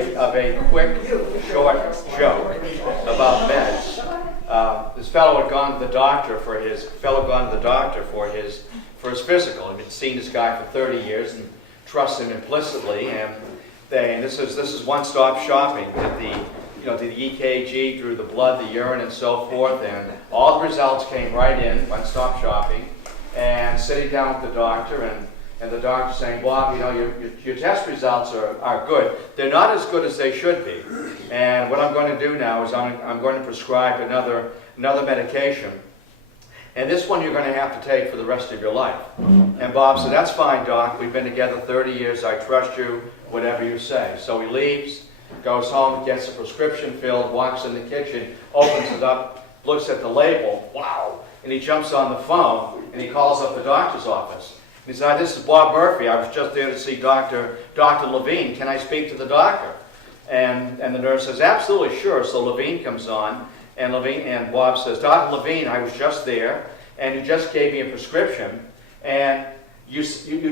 a quick, short joke about meds. This fellow had gone to the doctor for his physical. He'd seen this guy for 30 years and trusted him implicitly. And this is one-stop shopping. Did the EKG, drew the blood, the urine, and so forth, and all the results came right in. One-stop shopping, and sitting down with the doctor, and the doctor saying, "Bob, your test results are good. They're not as good as they should be. And what I'm going to do now is I'm going to prescribe another medication. And this one you're going to have to take for the rest of your life." And Bob said, "That's fine, Doc. We've been together 30 years. I trust you, whatever you say." So he leaves, goes home, gets a prescription filled, walks in the kitchen, opens it up, looks at the label, wow, and he jumps on the phone, and he calls up the doctor's office. And he said, "This is Bob Murphy. I was just there to see Dr. Levine. Can I speak to the doctor?" And the nurse says, "Absolutely, sure." So Levine comes on, and Bob says, "Dr. Levine, I was just there, and you just gave me a prescription, and you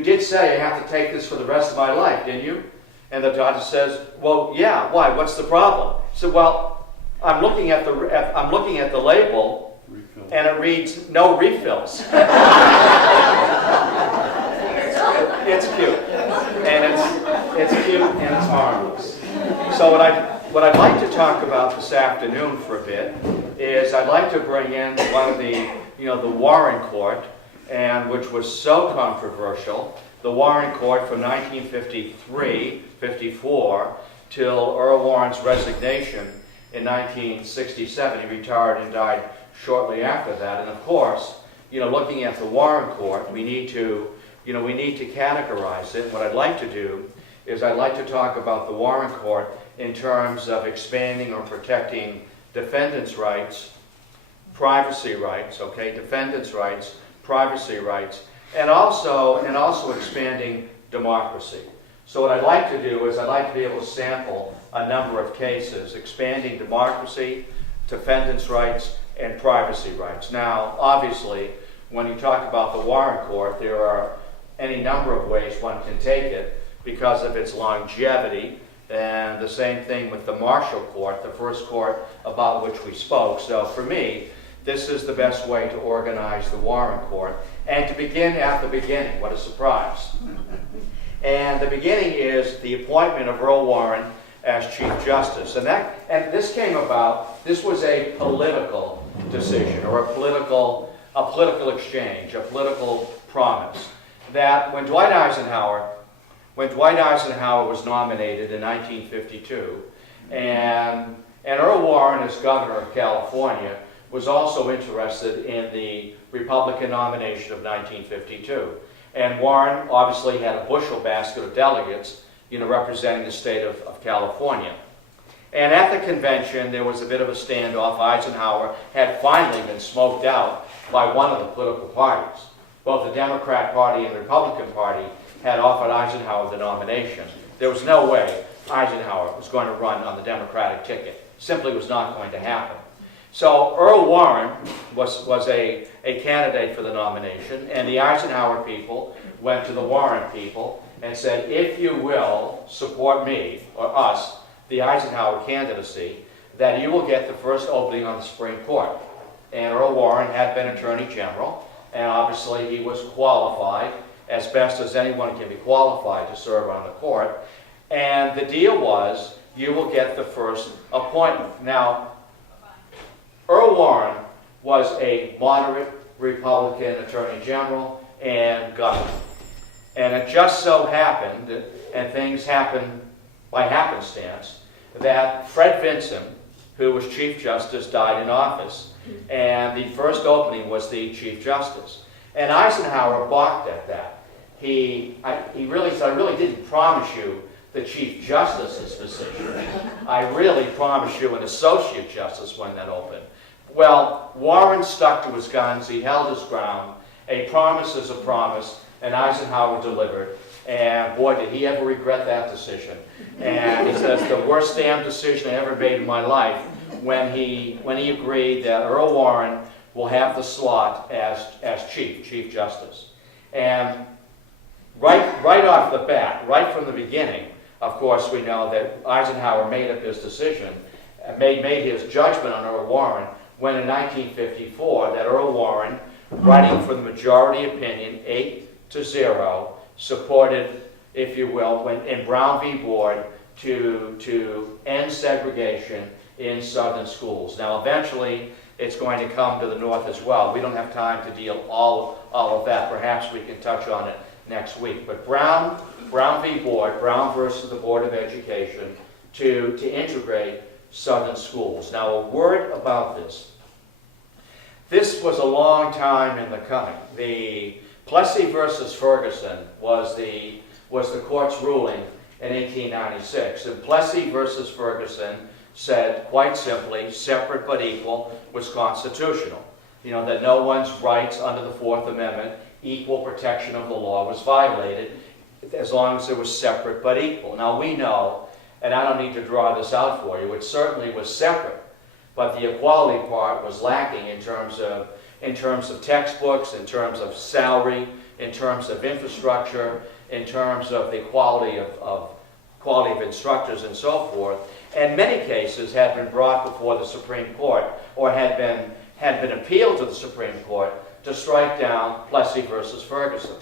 did say I have to take this for the rest of my life, didn't you?" And the doctor says, "Well, yeah. Why? What's the problem?" He said, "Well, I'm looking at the label, and it reads no refills." It's cute, and it's cute, and it's harmless. So what I'd like to talk about this afternoon for a bit is I'd like to bring in one of the Warrant Court, and which was so controversial. The Warrant Court from 1953-54 till Earl Warren's resignation in 1967. He retired and died shortly after that. And of course, looking at the Warrant Court, we need to categorize it. What I'd like to do is I'd like to talk about the Warrant Court in terms of expanding or protecting defendants' rights, privacy rights, defendants' rights, privacy rights, and also expanding democracy. So what I'd like to do is I'd like to be able to sample a number of cases, expanding democracy, defendants' rights, and privacy rights. Now, obviously, when you talk about the Warrant Court, there are any number of ways one can take it because of its longevity, and the same thing with the Marshall Court, the first court about which we spoke. So for me, this is the best way to organize the Warrant Court. And to begin at the beginning, what a surprise. And the beginning is the appointment of Earl Warren as Chief Justice. And this came about, this was a political decision, or a political exchange, a political promise. That when Dwight Eisenhower was nominated in 1952, and Earl Warren as governor of California was also interested in the Republican nomination of 1952. And Warren obviously had a bushel basket of delegates, representing the state of California. And at the convention, there was a bit of a standoff. Eisenhower had finally been smoked out by one of the political parties. Both the Democrat Party and the Republican Party had offered Eisenhower the nomination. There was no way Eisenhower was going to run on the Democratic ticket. Simply was not going to happen. So Earl Warren was a candidate for the nomination, and the Eisenhower people went to the Warren people and said, "If you will support me, or us, the Eisenhower candidacy, that you will get the first opening on the Supreme Court." And Earl Warren had been Attorney General, and obviously he was qualified, as best as anyone can be qualified to serve on the court. And the deal was, you will get the first appointment. Now, Earl Warren was a moderate Republican Attorney General and governor. And it just so happened, and things happened by happenstance, that Fred Vinson, who was Chief Justice, died in office. And the first opening was the Chief Justice. And Eisenhower balked at that. He really said, "I really didn't promise you the Chief Justice's position. I really promised you an Associate Justice when that opened." Well, Warren stuck to his guns. He held his ground. A promise is a promise, and Eisenhower delivered. And boy, did he ever regret that decision. And he says, the worst damn decision I ever made in my life when he agreed that Earl Warren will have the slot as Chief Justice. And right off the bat, right from the beginning, of course, we know that Eisenhower made up his decision, made his judgment on Earl Warren when in 1954 that Earl Warren, writing for the majority opinion, 8-0, supported, if you will, when in Brown v. Board to end segregation in southern schools. Now, eventually, it's going to come to the north as well. We don't have time to deal all of that. Perhaps we can touch on it next week. But Brown v. Board, Brown versus the Board of Education, to integrate southern schools. Now, a word about this. This was a long time in the coming. The Plessy versus Ferguson was the court's ruling in 1896. And Plessy versus Ferguson said, quite simply, separate but equal was constitutional. You know, that no one's rights under the Fourth Amendment, equal protection of the law, was violated as long as it was separate but equal. Now we know, and I don't need to draw this out for you, it certainly was separate, but the equality part was lacking in terms of textbooks, in terms of salary, in terms of infrastructure, in terms of the quality of instructors and so forth. And many cases had been brought before the Supreme Court or had been appealed to the Supreme Court to strike down Plessy versus Ferguson.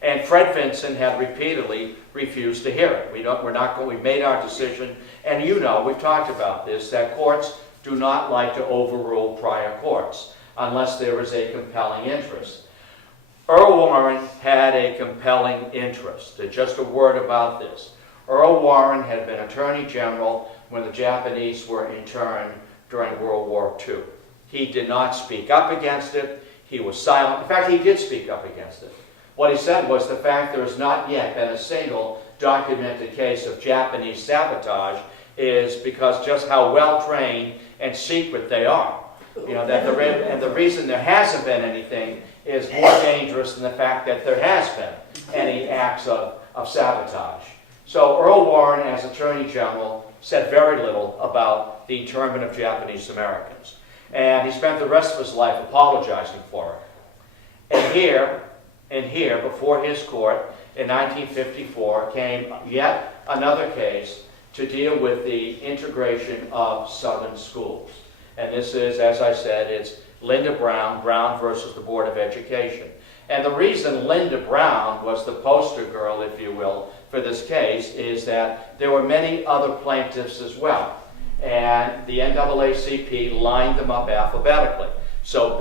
And Fred Vinson had repeatedly refused to hear it. We've made our decision, and you know, we've talked about this, that courts do not like to overrule prior courts unless there is a compelling interest. Earl Warren had a compelling interest. Just a word about this. Earl Warren had been Attorney General when the Japanese were interned during World War II. He did not speak up against it. He was silent. In fact, he did speak up against it. What he said was the fact there has not yet been a single documented case of Japanese sabotage is because just how well trained and secret they are. You know, and the reason there hasn't been anything is more dangerous than the fact that there has been any acts of sabotage. So Earl Warren, as Attorney General, said very little about the internment of Japanese Americans. And he spent the rest of his life apologizing for it. And here, before his court, in 1954, came yet another case to deal with the integration of southern schools. And this is, as I said, it's Linda Brown versus the Board of Education. And the reason Linda Brown was the poster girl, if you will, for this case is that there were many other plaintiffs as well. And the NAACP lined them up alphabetically. So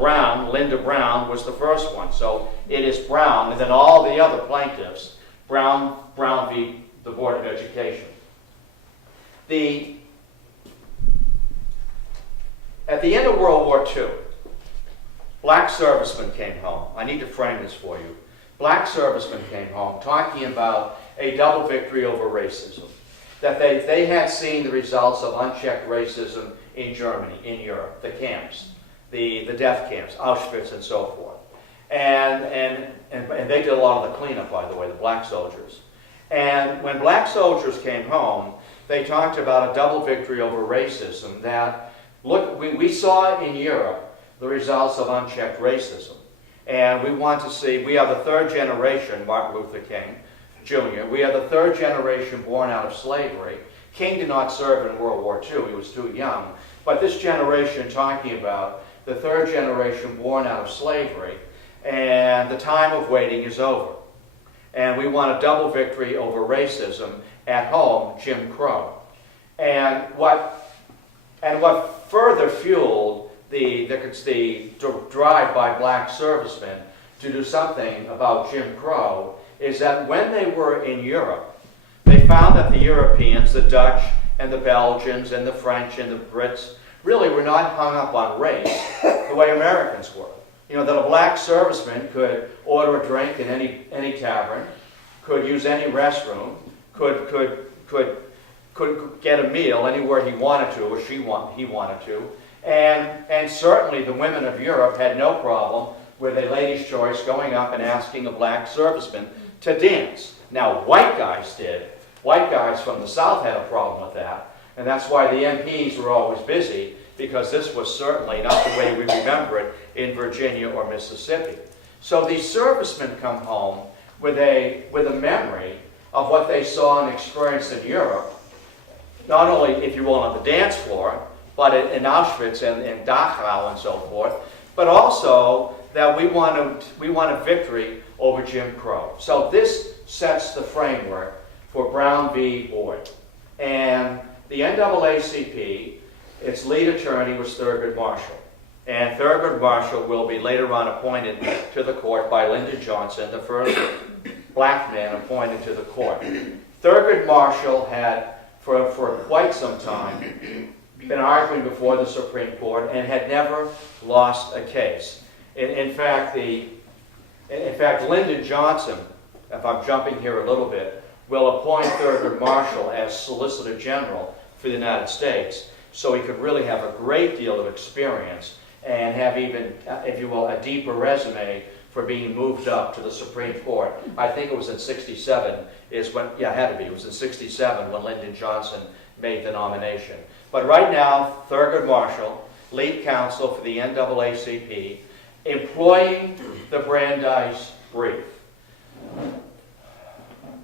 Linda Brown was the first one. So it is Brown, and then all the other plaintiffs, Brown v. the Board of Education. At the end of World War II, black servicemen came home. I need to frame this for you. Black servicemen came home talking about a double victory over racism. That they had seen the results of unchecked racism in Germany, in Europe, the camps, the death camps, Auschwitz and so forth. And they did a lot of the cleanup, by the way, the black soldiers. And when black soldiers came home, they talked about a double victory over racism that, look, we saw in Europe the results of unchecked racism. And we want to see, we are the third generation, Martin Luther King Jr., we are the third generation born out of slavery. King did not serve in World War II, he was too young. But this generation talking about the third generation born out of slavery, and the time of waiting is over. And we want a double victory over racism at home, Jim Crow. And what further fueled the drive by black servicemen to do something about Jim Crow is that when they were in Europe, they found that the Europeans, the Dutch and the Belgians and the French and the Brits, really were not hung up on race the way Americans were. You know, that a black serviceman could order a drink in any tavern, could use any restroom, could get a meal anywhere he wanted to or he wanted to. And certainly the women of Europe had no problem with a lady's choice going up and asking a black serviceman to dance. Now, white guys did. White guys from the South had a problem with that. And that's why the MPs were always busy, because this was certainly not the way we remember it in Virginia or Mississippi. So these servicemen come home with a memory of what they saw and experienced in Europe, not only, if you will, on the dance floor, but in Auschwitz and Dachau and so forth, but also that we want a victory over Jim Crow. So this sets the framework for Brown v. Boyd. And the NAACP, its lead attorney was Thurgood Marshall. And Thurgood Marshall will be later on appointed to the court by Lyndon Johnson, the first black man appointed to the court. Thurgood Marshall had, for quite some time, been arguing before the Supreme Court and had never lost a case. In fact, Lyndon Johnson, if I'm jumping here a little bit, will appoint Thurgood Marshall as Solicitor General for the United States, so he could really have a great deal of experience and have even, if you will, a deeper resume for being moved up to the Supreme Court. I think it was in 67 is when, yeah, it had to be. It was in 67 when Lyndon Johnson made the nomination. But right now, Thurgood Marshall, lead counsel for the NAACP, employing the Brandeis brief.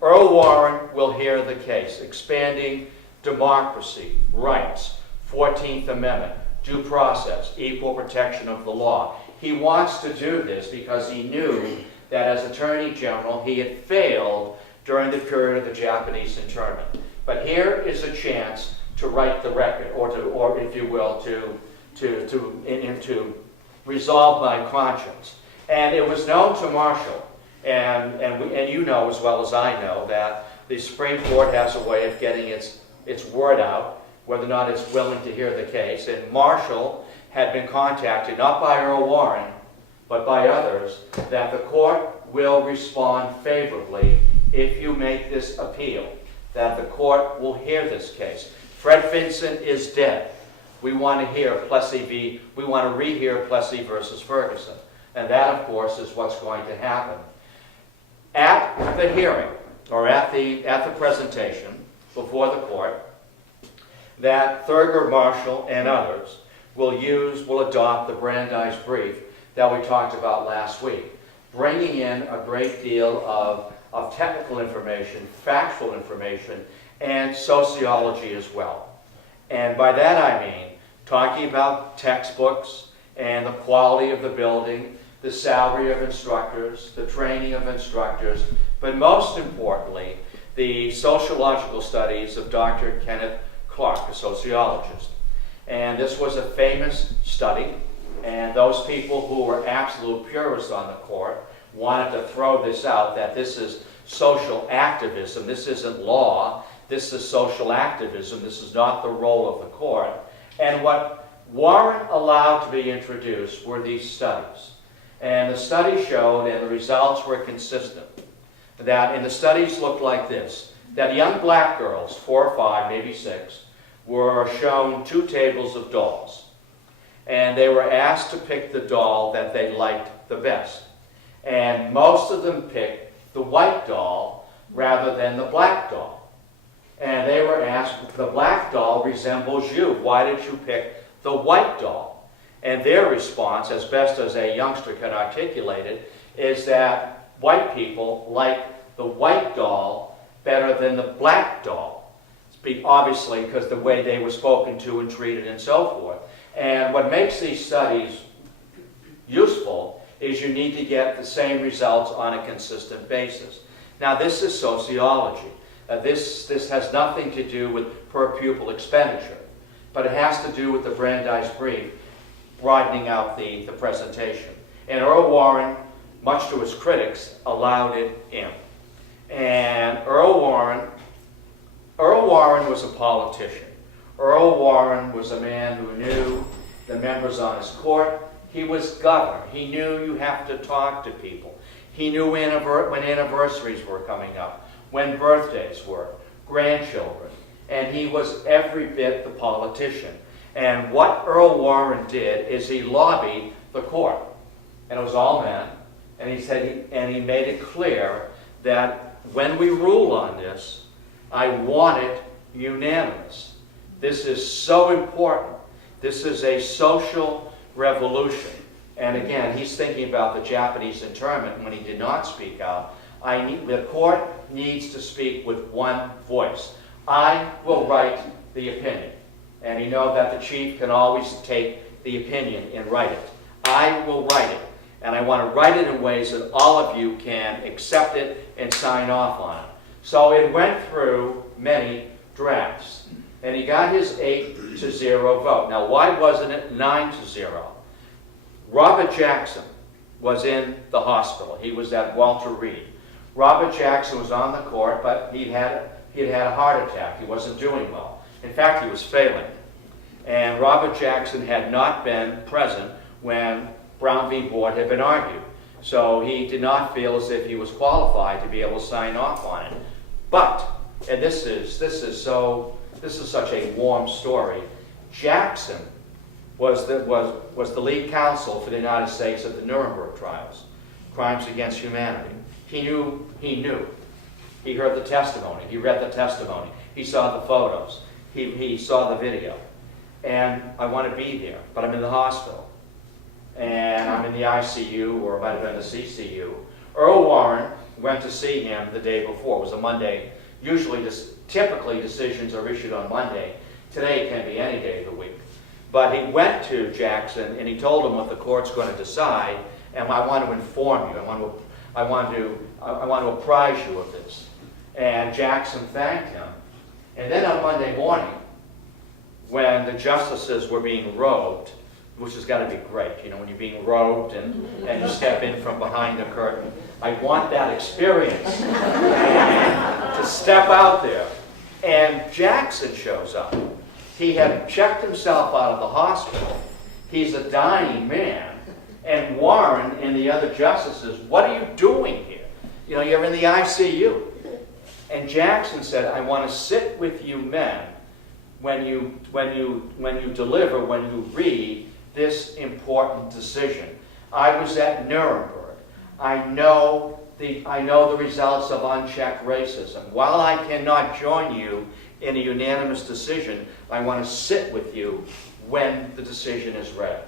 Earl Warren will hear the case, expanding democracy, rights, 14th Amendment, due process, equal protection of the law. He wants to do this because he knew that as Attorney General he had failed during the period of the Japanese internment. But here is a chance to right the record, or if you will, to resolve my conscience. And it was known to Marshall, and you know as well as I know that the Supreme Court has a way of getting its word out, whether or not it's willing to hear the case. And Marshall had been contacted, not by Earl Warren, but by others, that the court will respond favorably if you make this appeal, that the court will hear this case. Fred Vincent is dead. We want to hear Plessy we want to rehear Plessy versus Ferguson. And that, of course, is what's going to happen. At the hearing, or at the presentation before the court, that Thurgood Marshall and others will adopt the Brandeis brief that we talked about last week, bringing in a great deal of technical information, factual information, and sociology as well. And by that I mean talking about textbooks and the quality of the building, the salary of instructors, the training of instructors, but most importantly, the sociological studies of Dr. Kenneth Clark, a sociologist. And this was a famous study, and those people who were absolute purists on the court wanted to throw this out, that this is social activism, this isn't law, this is social activism, this is not the role of the court. And what Warren allowed to be introduced were these studies. And the study showed, and the results were consistent, that, and the studies looked like this, that young black girls, 4 or 5, maybe 6, were shown 2 tables of dolls. And they were asked to pick the doll that they liked the best. And most of them picked the white doll rather than the black doll. And they were asked, the black doll resembles you. Why did you pick the white doll? And their response, as best as a youngster can articulate it, is that white people like the white doll better than the black doll. Obviously, because the way they were spoken to and treated and so forth. And what makes these studies useful is you need to get the same results on a consistent basis. Now, this is sociology. This has nothing to do with per pupil expenditure, but it has to do with the Brandeis brief broadening out the presentation. And Earl Warren, much to his critics, allowed it in. And Earl Warren was a politician. Earl Warren was a man who knew the members on his court. He was governor. He knew you have to talk to people. He knew when anniversaries were coming up, when birthdays were, grandchildren. And he was every bit the politician. And what Earl Warren did is he lobbied the court. And it was all men. And he said, and he made it clear that when we rule on this, I want it unanimous. This is so important. This is a social revolution. And again, he's thinking about the Japanese internment when he did not speak out. The court needs to speak with one voice. I will write the opinion. And you know that the chief can always take the opinion and write it. I will write it. And I want to write it in ways that all of you can accept it and sign off on it. So it went through many drafts. And he got his 8-0 vote. Now, why wasn't it 9-0? Robert Jackson was in the hospital. He was at Walter Reed. Robert Jackson was on the court, but he'd had a heart attack. He wasn't doing well. In fact, he was failing. And Robert Jackson had not been present when Brown v. Board had been argued. So he did not feel as if he was qualified to be able to sign off on it. But, and this is such a warm story, Jackson was the lead counsel for the United States at the Nuremberg trials, crimes against humanity. He knew. He heard the testimony. He read the testimony. He saw the photos. He saw the video. And I want to be there, but I'm in the hospital. And I'm in the ICU, or it might have been the CCU. Earl Warren went to see him the day before. It was a Monday. Typically decisions are issued on Monday. Today it can be any day of the week. But he went to Jackson and he told him what the court's going to decide, and I want to inform you. I want to apprise you of this. And Jackson thanked him. And then on Monday morning, when the justices were being robed, which has got to be great, you know, when you're being robed and you step in from behind the curtain. I want that experience to step out there. And Jackson shows up. He had checked himself out of the hospital. He's a dying man. And Warren and the other justices, what are you doing here? You know, you're in the ICU. And Jackson said, I want to sit with you men when you deliver, when you read this important decision. I was at Nuremberg. I know the results of unchecked racism. While I cannot join you in a unanimous decision, I want to sit with you when the decision is read.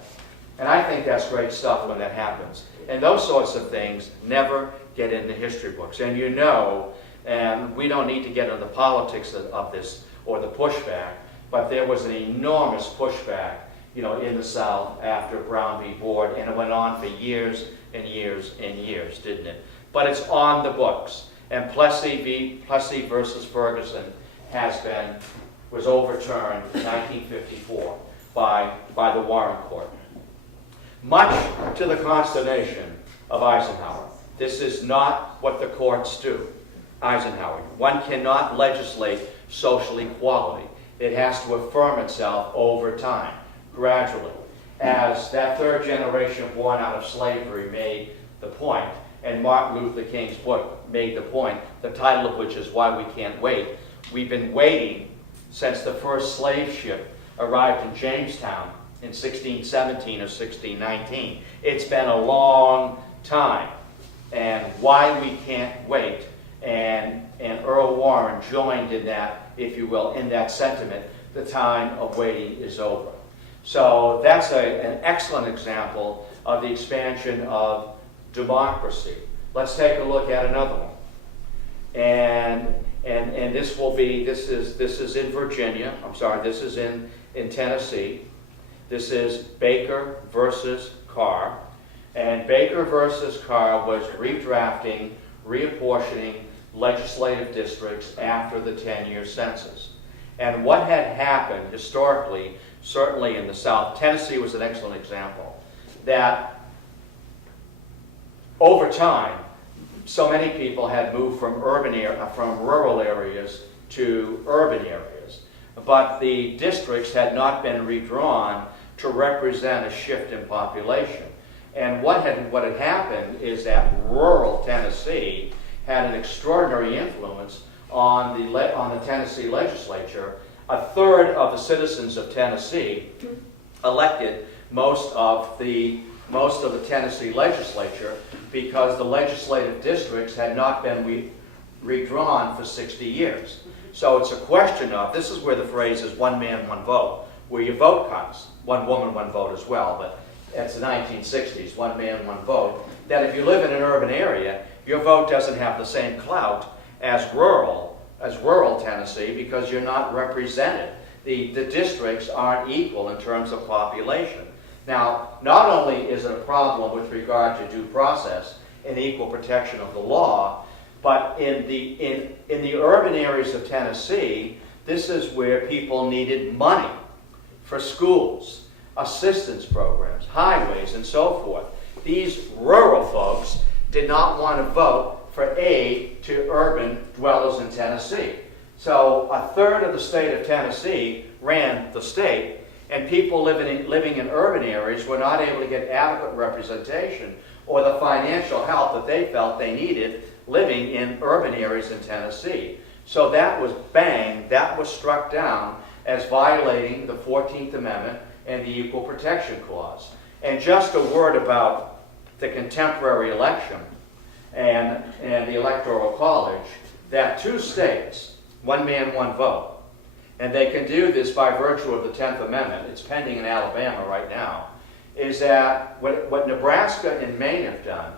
And I think that's great stuff when that happens. And those sorts of things never get in the history books. And you know, and we don't need to get into the politics of this or the pushback, but there was an enormous pushback, you know, in the South after Brown v. Board, and it went on for years and years and years, didn't it? But it's on the books. And Plessy versus Ferguson was overturned in 1954 by the Warrant Court. Much to the consternation of Eisenhower. This is not what the courts do. Eisenhower. One cannot legislate social equality. It has to affirm itself over time, gradually. As that third generation born out of slavery made the point, and Martin Luther King's book made the point, the title of which is Why We Can't Wait. We've been waiting since the first slave ship arrived in Jamestown in 1617 or 1619. It's been a long time. And Why We Can't Wait. And Earl Warren joined in that, if you will, in that sentiment. The time of waiting is over. So that's an excellent example of the expansion of democracy. Let's take a look at another one. And this is in Virginia. I'm sorry, this is in Tennessee. This is Baker versus Carr. And Baker versus Carr was redrafting, reapportioning legislative districts after the 10-year census. And what had happened historically, certainly in the South, Tennessee was an excellent example, that over time, so many people had moved from rural areas to urban areas. But the districts had not been redrawn to represent a shift in population. And what had happened is that rural Tennessee had an extraordinary influence on the Tennessee legislature. A third of the citizens of Tennessee elected most of the Tennessee legislature because the legislative districts had not been redrawn for 60 years. So it's a question of, this is where the phrase is one man, one vote, where your vote counts. One woman, one vote as well, but it's the 1960s, one man, one vote, that if you live in an urban area, your vote doesn't have the same clout as rural Tennessee because you're not represented. The districts aren't equal in terms of population. Now, not only is it a problem with regard to due process and equal protection of the law, but in the urban areas of Tennessee, this is where people needed money for schools, assistance programs, highways, and so forth. These rural folks did not want to vote for aid to urban dwellers in Tennessee. So a third of the state of Tennessee ran the state, and people living in urban areas were not able to get adequate representation or the financial help that they felt they needed living in urban areas in Tennessee. So that was struck down as violating the 14th Amendment and the Equal Protection Clause. And just a word about the contemporary election and the Electoral College, that 2 states, one man, one vote, and they can do this by virtue of the 10th Amendment, it's pending in Alabama right now, is that what Nebraska and Maine have done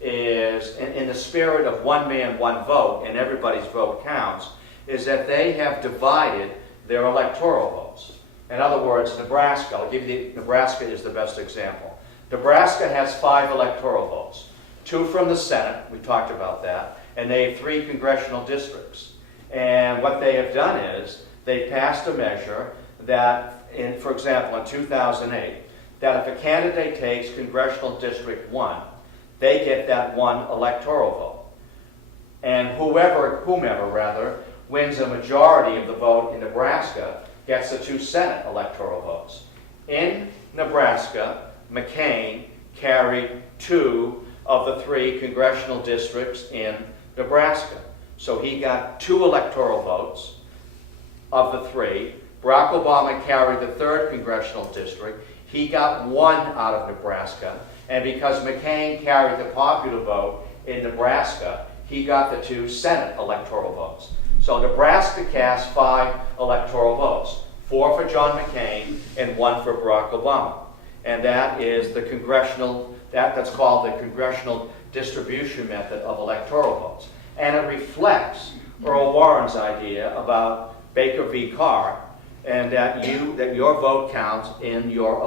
is, in the spirit of one man, one vote, and everybody's vote counts, is that they have divided their electoral votes. In other words, Nebraska, Nebraska is the best example. Nebraska has 5 electoral votes, 2 from the Senate, we talked about that, and they have 3 congressional districts. And what they have done is, they passed a measure that, for example, in 2008, that if a candidate takes Congressional District 1, they get that 1 electoral vote. And whomever wins a majority of the vote in Nebraska gets the 2 Senate electoral votes. In Nebraska, McCain carried 2 of the 3 congressional districts in Nebraska. So he got 2 electoral votes of the 3. Barack Obama carried the 3rd congressional district. He got 1 out of Nebraska. And because McCain carried the popular vote in Nebraska, he got the 2 Senate electoral votes. So Nebraska cast 5 electoral votes, 4 for John McCain and 1 for Barack Obama. And that is the that's called the congressional distribution method of electoral votes. And it reflects Earl Warren's idea about Baker v. Carr, and that your vote counts in your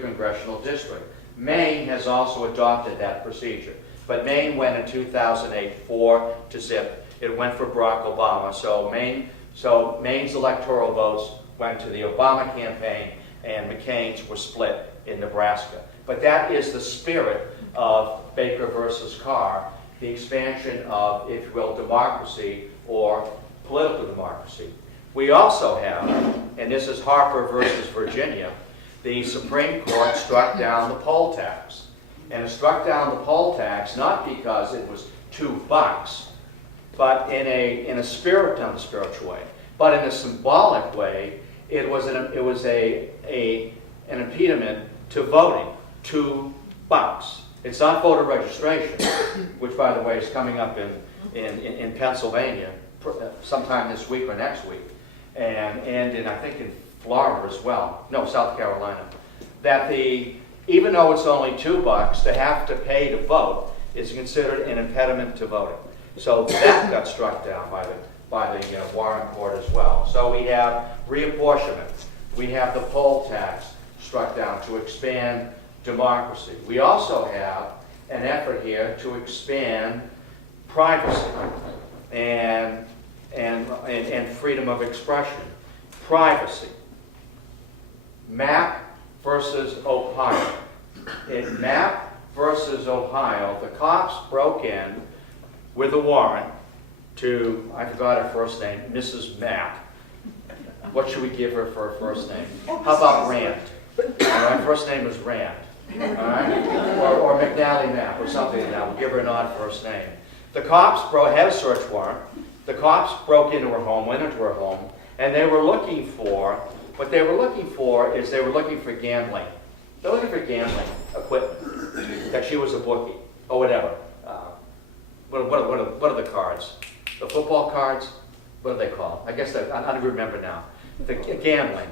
congressional district. Maine has also adopted that procedure. But Maine went in 2008 4-0. It went for Barack Obama. So Maine's electoral votes went to the Obama campaign, and McCain's were split in Nebraska. But that is the spirit of Baker versus Carr, the expansion of, if you will, democracy or political democracy. We also have, and this is Harper versus Virginia, the Supreme Court struck down the poll tax. And it struck down the poll tax not because it was $2, but in a spiritual way, but in a symbolic way, it was an impediment to voting. $2. It's not voter registration, which, by the way, is coming up in Pennsylvania sometime this week or next week, and I think in Florida as well. No, South Carolina. That even though it's only $2, to have to pay to vote is considered an impediment to voting. So that got struck down by the Warren Court as well. So we have reapportionment. We have the poll tax struck down to expand democracy. We also have an effort here to expand privacy and freedom of expression. Privacy. Mapp versus Ohio. In Mapp versus Ohio, the cops broke in with a warrant to, I forgot her first name, Mrs. Mapp. What should we give her for her first name? How about Rand? All right, first name is Rand. All right, or McNally Mapp or something like that. We'll give her an odd first name. The cops had a search warrant. The cops broke into her home, went into her home, and they were looking for, they were looking for gambling. They were looking for gambling equipment, that she was a bookie, or whatever. What are the cards? The football cards? What are they called? I guess I don't remember now. The gambling.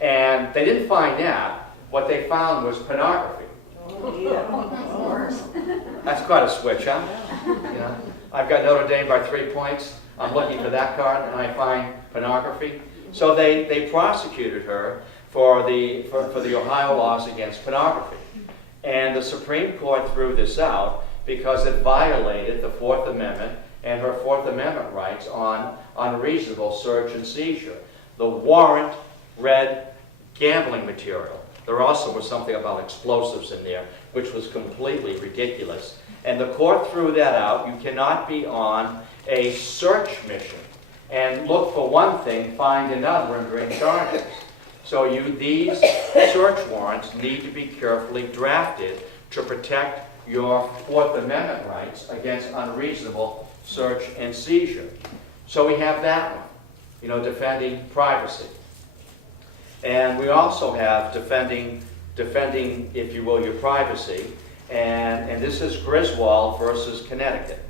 And they didn't find that. What they found was pornography. Oh, yeah, of course. That's quite a switch, huh? You know, I've got Notre Dame by 3 points. I'm looking for that card, and I find pornography. So they prosecuted her for the Ohio laws against pornography. And the Supreme Court threw this out because it violated the Fourth Amendment and her Fourth Amendment rights on unreasonable search and seizure. The warrant read gambling material. There also was something about explosives in there, which was completely ridiculous. And the court threw that out. You cannot be on a search mission and look for one thing, find another, and bring charges. So these search warrants need to be carefully drafted to protect your Fourth Amendment rights against unreasonable search and seizure. So we have that one, defending privacy. And we also have defending, if you will, your privacy. And this is Griswold versus Connecticut.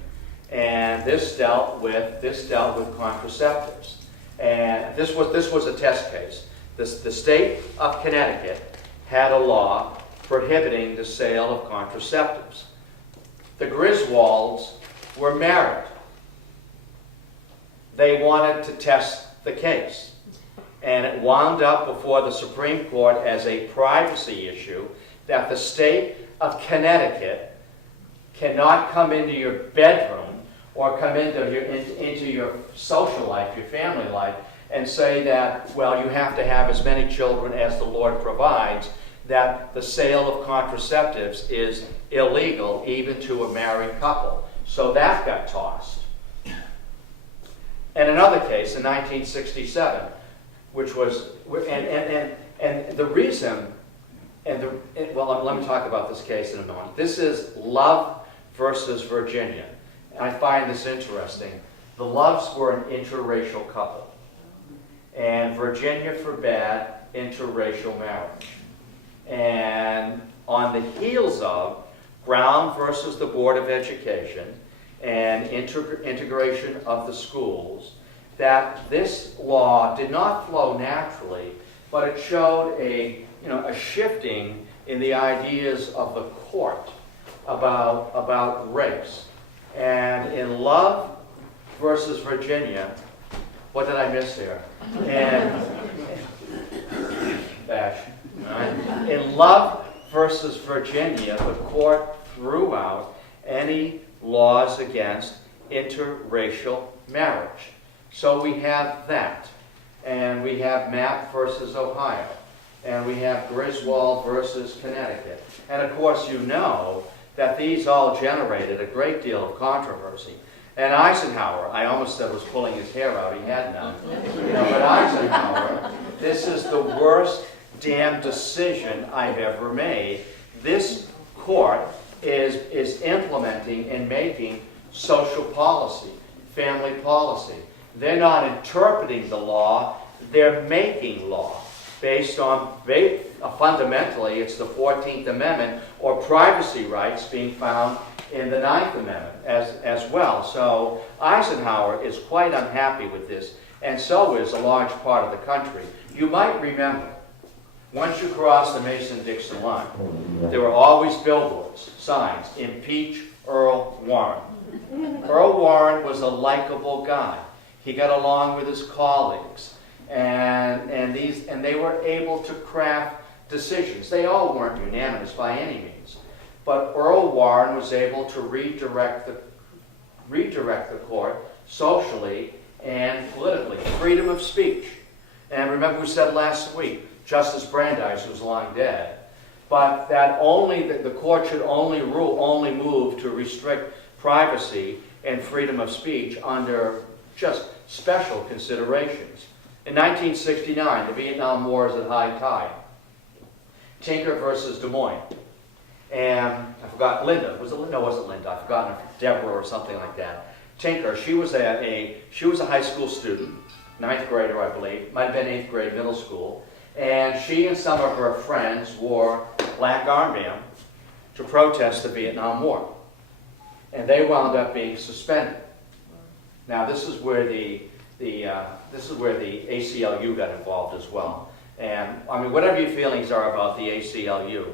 And this dealt with contraceptives. And this was a test case. The state of Connecticut had a law prohibiting the sale of contraceptives. The Griswolds were married. They wanted to test the case. And it wound up before the Supreme Court as a privacy issue that the state of Connecticut cannot come into your bedroom or come into your social life, your family life, and say that, well, you have to have as many children as the Lord provides, that the sale of contraceptives is illegal even to a married couple. So that got tossed. And another case in 1967, which was, and the reason, well, let me talk about this case in a moment. This is Love versus Virginia. And I find this interesting. The Loves were an interracial couple. And Virginia forbade interracial marriage. And on the heels of Brown versus the Board of Education and integration of the schools, that this law did not flow naturally, but it showed a shifting in the ideas of the court about race. And in Love versus Virginia, what did I miss here? And Bash. Right? In Love versus Virginia, the court threw out any laws against interracial marriage. So we have that. And we have Mapp versus Ohio. And we have Griswold versus Connecticut. And of course you know that these all generated a great deal of controversy. And Eisenhower, I almost said was pulling his hair out, he had none. But Eisenhower, this is the worst damn decision I've ever made. This court is implementing and making social policy, family policy. They're not interpreting the law, they're making law based on, fundamentally, it's the 14th Amendment or privacy rights being found in the 9th Amendment as well. So Eisenhower is quite unhappy with this, and so is a large part of the country. You might remember, once you cross the Mason-Dixon line, there were always billboards, signs, impeach Earl Warren. Earl Warren was a likable guy. He got along with his colleagues, and they were able to craft decisions. They all weren't unanimous by any means, but Earl Warren was able to redirect the court socially and politically. Freedom of speech. And remember we said last week, Justice Brandeis, who's long dead, but that the court should only move to restrict privacy and freedom of speech under just special considerations. In 1969, the Vietnam War is at high tide. Tinker versus Des Moines. And I forgot, Linda. No, it wasn't Linda. I've forgotten, Deborah or something like that. Tinker, she was a high school student, 9th grader, I believe. Might have been 8th grade, middle school. And she and some of her friends wore black armband to protest the Vietnam War. And they wound up being suspended. Now, this is where the ACLU got involved as well. And I mean, whatever your feelings are about the ACLU,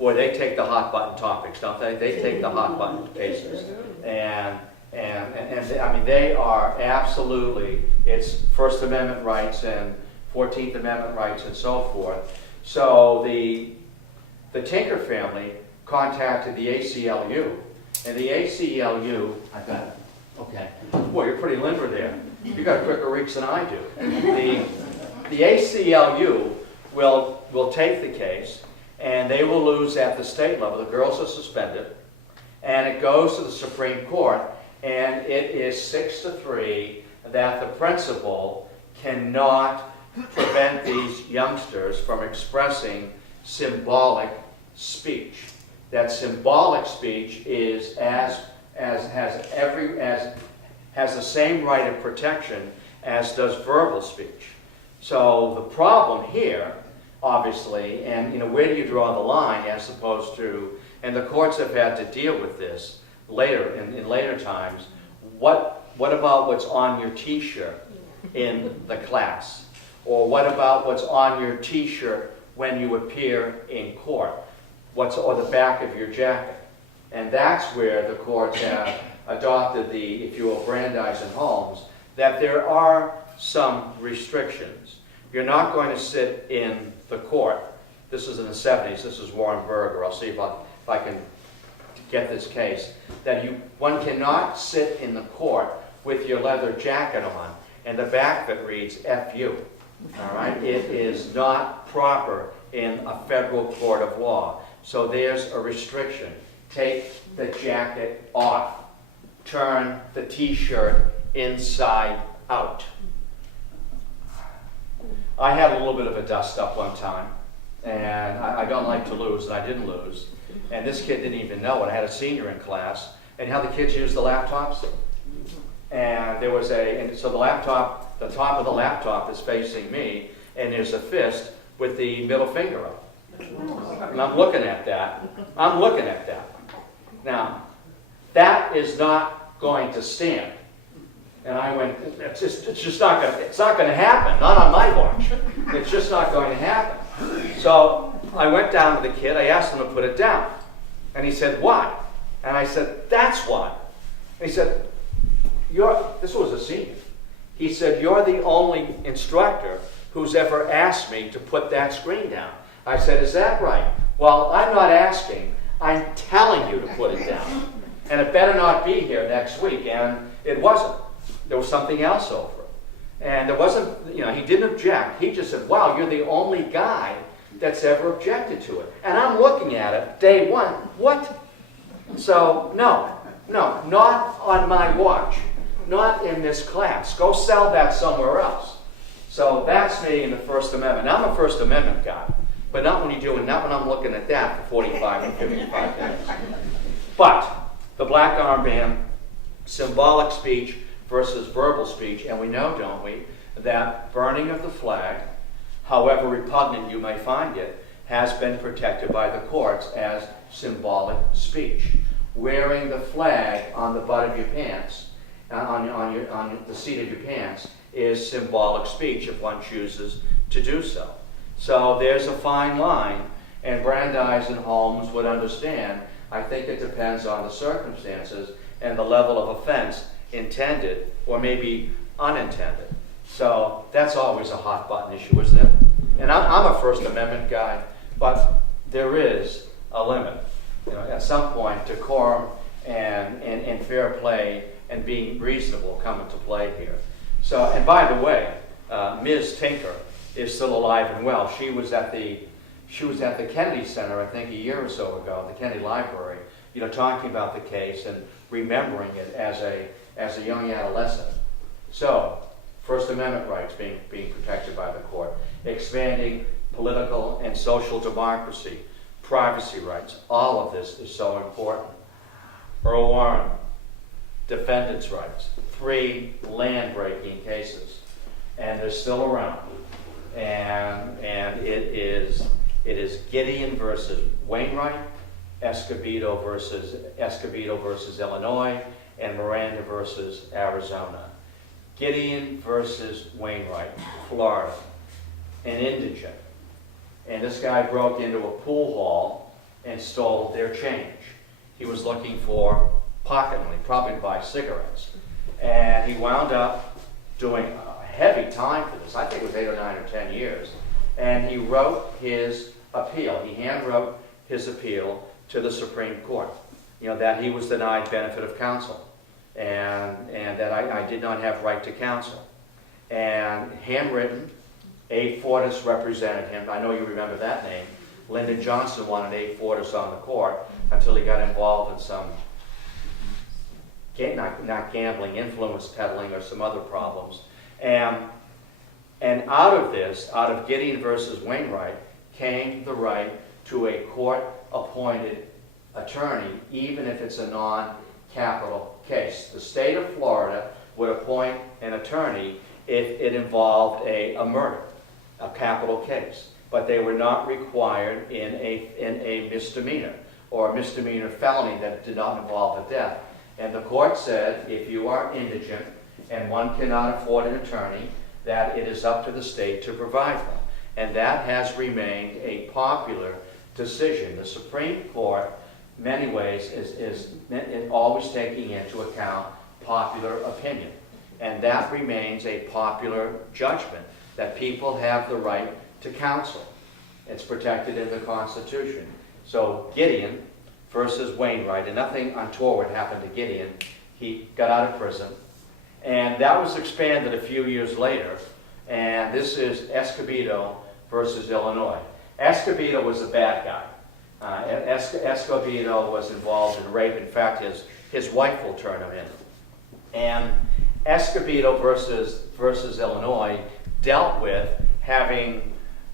boy, they take the hot button topics, don't they? They take the hot button cases. And I mean, they are absolutely, it's First Amendment rights and 14th Amendment rights and so forth. So the Tinker family contacted the ACLU, and the ACLU, I got it, okay. Boy, you're pretty limber there. You got quicker reach than I do. The ACLU will take the case, and they will lose at the state level. The girls are suspended, and it goes to the Supreme Court, and it is 6-3 that the principal cannot prevent these youngsters from expressing symbolic speech. That symbolic speech is has the same right of protection as does verbal speech. So the problem here, obviously, and where do you draw the line as opposed to, and the courts have had to deal with this later in later times. What about what's on your T-shirt in the class, or what about what's on your T-shirt when you appear in court? Or the back of your jacket? And that's where the courts have adopted the, if you will, Brandeis and Holmes, that there are some restrictions. You're not going to sit in the court. This is in the 70s. This is Warren Berger. I'll see if I can get this case. That one cannot sit in the court with your leather jacket on and the back that reads "F-U." All right? It is not proper in a federal court of law. So there's a restriction. Take the jacket off. Turn the T-shirt inside out. I had a little bit of a dust-up one time, and I don't like to lose, and I didn't lose. And this kid didn't even know it. I had a senior in class, and how the kids use the laptops. And there was and so the laptop, the top of the laptop is facing me, and there's a fist with the middle finger up. And I'm looking at that. Now, that is not going to stand. And I went, it's just not going to happen. Not on my watch. It's just not going to happen. So I went down to the kid. I asked him to put it down. And he said, "Why?" And I said, "That's why." And he said, this was a senior. He said, "You're the only instructor who's ever asked me to put that screen down." I said, "Is that right?" "Well, I'm not asking. I'm telling you to put it down. And it better not be here next week." And it wasn't. There was something else over it. And there wasn't, he didn't object. He just said, "Wow, you're the only guy that's ever objected to it." And I'm looking at it, day one, what? So, no, not on my watch. Not in this class. Go sell that somewhere else. So that's me in the First Amendment. Now, I'm a First Amendment guy, but not when I'm looking at that for 45 and 55 minutes. But the black armband, symbolic speech versus verbal speech, and we know, don't we, that burning of the flag, however repugnant you may find it, has been protected by the courts as symbolic speech. Wearing the flag on the butt of your pants, on the seat of your pants, is symbolic speech if one chooses to do so. So there's a fine line, and Brandeis and Holmes would understand. I think it depends on the circumstances and the level of offense intended or maybe unintended. So that's always a hot button issue, isn't it? And I'm a First Amendment guy, but there is a limit. At some point, decorum and fair play and being reasonable come into play here. So, and by the way, Ms. Tinker is still alive and well. She was at the Kennedy Center, I think, a year or so ago, the Kennedy Library, talking about the case and remembering it as a young adolescent. So, First Amendment rights being protected by the court, expanding political and social democracy, privacy rights, all of this is so important. Earl Warren, defendants' rights, 3 land-breaking cases, and they're still around. And it is Gideon versus Wainwright, Escovedo versus Illinois, and Miranda versus Arizona. Gideon versus Wainwright, Florida, an indigent. And this guy broke into a pool hall and stole their change. He was looking for pocket money, probably to buy cigarettes. And he wound up doing a heavy time for this. I think it was 8 or 9 or 10 years. And he wrote his appeal. He hand-wrote his appeal to the Supreme Court, that he was denied benefit of counsel and that I did not have right to counsel. And handwritten, Abe Fortas represented him. I know you remember that name. Lyndon Johnson wanted Abe Fortas on the court until he got involved in some, not gambling, influence peddling or some other problems. And out of this, out of Gideon versus Wainwright, came the right to a court-appointed attorney, even if it's a non-capital case. The state of Florida would appoint an attorney if it involved a murder, a capital case. But they were not required in a misdemeanor or a misdemeanor felony that did not involve a death. And the court said, if you are indigent and one cannot afford an attorney, that it is up to the state to provide them. And that has remained a popular decision. The Supreme Court, in many ways, is always taking into account popular opinion. And that remains a popular judgment, that people have the right to counsel. It's protected in the Constitution. So Gideon versus Wainwright, and nothing untoward happened to Gideon. He got out of prison. And that was expanded a few years later. And this is Escovedo versus Illinois. Escovedo was a bad guy. Escovedo was involved in rape. In fact, his wife will turn him in. And Escovedo versus Illinois dealt with having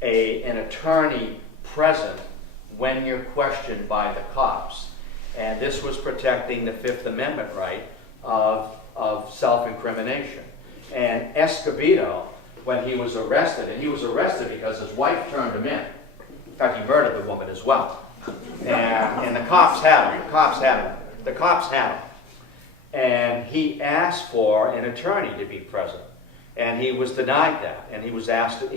an attorney present when you're questioned by the cops. And this was protecting the Fifth Amendment right of self-incrimination. And Escovedo, when he was arrested, and he was arrested because his wife turned him in. In fact, he murdered the woman as well. And the cops had him. The cops had him. And he asked for an attorney to be present. And he was denied that. And he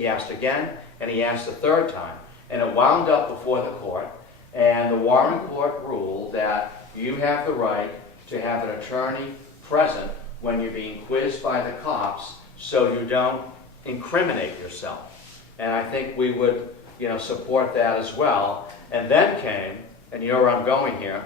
asked again, and he asked a third time. And it wound up before the court. And the Warrant court ruled that you have the right to have an attorney present when you're being quizzed by the cops so you don't incriminate yourself. And I think we would, support that as well. And then came, and you know where I'm going here,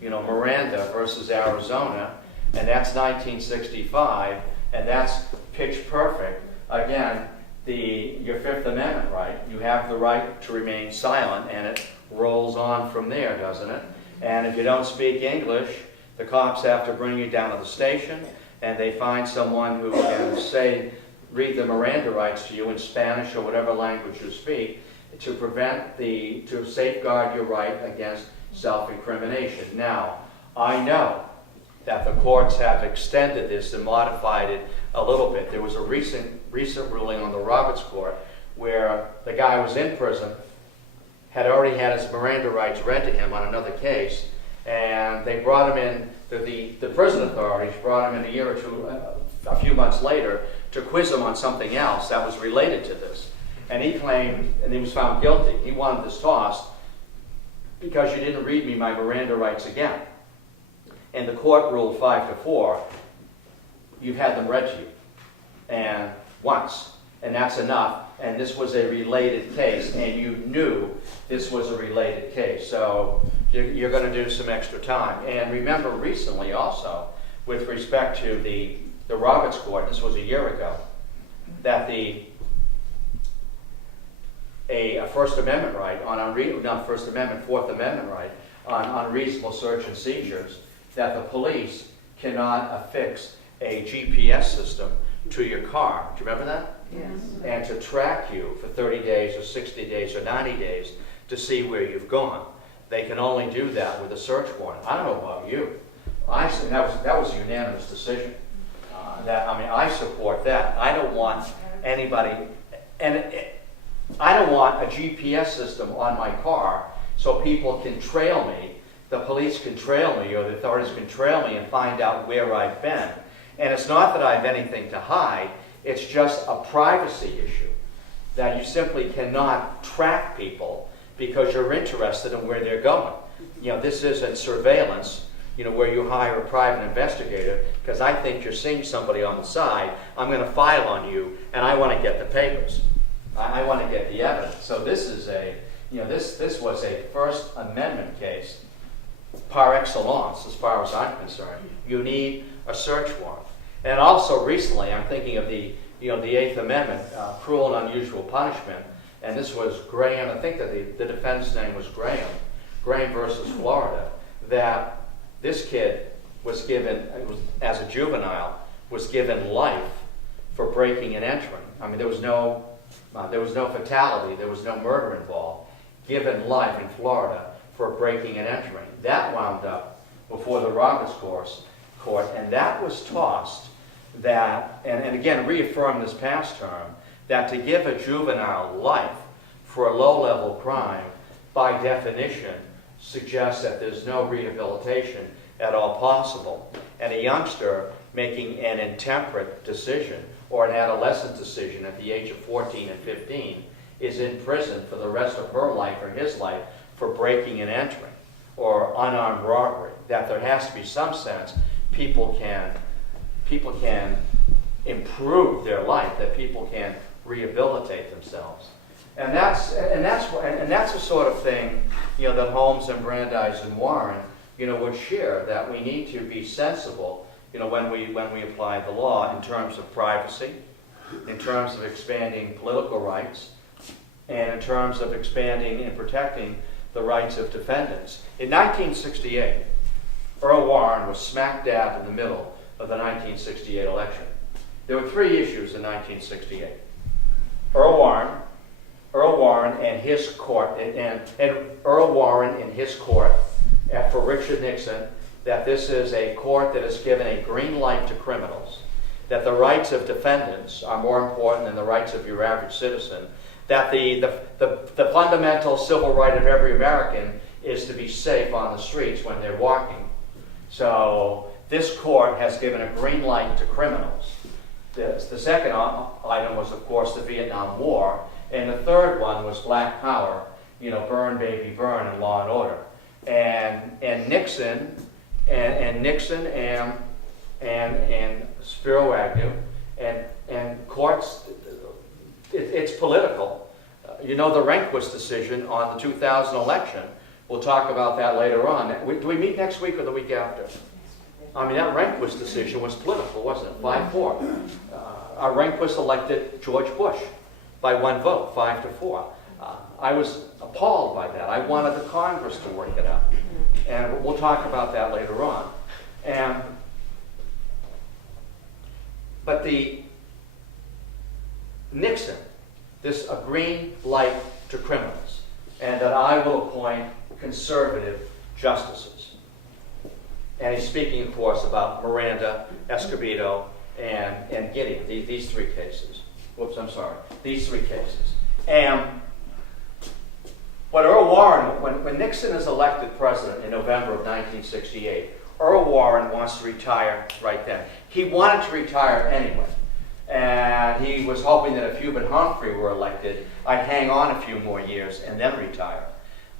Miranda versus Arizona, and that's 1965, and that's pitch perfect. Again, your Fifth Amendment right, you have the right to remain silent, and it rolls on from there, doesn't it? And if you don't speak English, the cops have to bring you down to the station, and they find someone who can read the Miranda rights to you in Spanish or whatever language you speak, to safeguard your right against self-incrimination. Now, I know that the courts have extended this and modified it a little bit. There was a recent ruling on the Roberts Court where the guy was in prison, had already had his Miranda rights read to him on another case, and they brought him in, the prison authorities brought him in a year or two, a few months later, to quiz him on something else that was related to this. And he claimed, and he was found guilty, he wanted this tossed because you didn't read me my Miranda rights again. And the court ruled 5-4, you've had them read to you, and once, and that's enough. And this was a related case, and you knew this was a related case. So you're going to do some extra time. And remember recently also, with respect to the Roberts Court, this was a year ago, that a First Amendment right Fourth Amendment right on unreasonable search and seizures, that the police cannot affix a GPS system to your car. Do you remember that? Yes. And to track you for 30 days or 60 days or 90 days to see where you've gone. They can only do that with a search warrant. I don't know about you. That was a unanimous decision. I support that. I don't want anybody, I don't want a GPS system on my car so people can trail me, the police can trail me, or the authorities can trail me and find out where I've been. And it's not that I have anything to hide, it's just a privacy issue, that you simply cannot track people because you're interested in where they're going. This isn't surveillance, where you hire a private investigator because I think you're seeing somebody on the side. I'm going to file on you, and I want to get the papers. I want to get the evidence. So this is this was a First Amendment case par excellence, as far as I'm concerned. You need a search warrant. And also recently, I'm thinking of the Eighth Amendment, cruel and unusual punishment. And this was Graham. I think that the defendant's name was Graham versus Florida. That this kid was given, as a juvenile, was given life for breaking and entering. I mean, there was no fatality, there was no murder involved. Given life in Florida for breaking and entering. That wound up before the Roberts Court, and that was tossed. And again, reaffirmed this past term, that to give a juvenile life for a low-level crime, by definition, suggests that there's no rehabilitation at all possible. And a youngster making an intemperate decision or an adolescent decision at the age of 14 and 15 is in prison for the rest of her life or his life for breaking and entering or unarmed robbery. That there has to be some sense people can improve their life, that people can rehabilitate themselves. And that's the sort of thing that Holmes and Brandeis and Warren would share, that we need to be sensible when we apply the law in terms of privacy, in terms of expanding political rights, and in terms of expanding and protecting the rights of defendants. In 1968, Earl Warren was smack dab in the middle of the 1968 election. There were three issues in 1968. Earl Warren and his court, and Earl Warren and his court for Richard Nixon, that this is a court that has given a green light to criminals, that the rights of defendants are more important than the rights of your average citizen, that the fundamental civil right of every American is to be safe on the streets when they're walking. So this court has given a green light to criminals. The second item was, of course, the Vietnam War, and the third one was Black Power, burn, baby, burn, and law and order. And Nixon and Spiro Agnew and courts, it's political. The Rehnquist decision on the 2000 election, we'll talk about that later on. Do we meet next week or the week after? I mean, that Rehnquist decision was political, wasn't it? 5-4. Rehnquist elected George Bush by one vote, 5-4. I was appalled by that. I wanted the Congress to work it out. And we'll talk about that later on. But the Nixon, a green light to criminals, and that I will appoint conservative justices. And he's speaking, of course, about Miranda, Escovedo, and Gideon, these three cases. Whoops, I'm sorry. These three cases. And what Earl Warren, when Nixon is elected president in November of 1968, Earl Warren wants to retire right then. He wanted to retire anyway. And he was hoping that if Hubert Humphrey were elected, I'd hang on a few more years and then retire.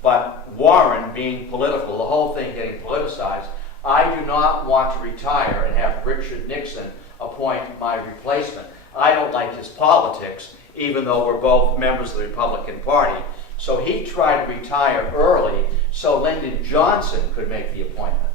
But Warren, being political, the whole thing getting politicized, I do not want to retire and have Richard Nixon appoint my replacement. I don't like his politics, even though we're both members of the Republican Party. So he tried to retire early so Lyndon Johnson could make the appointment.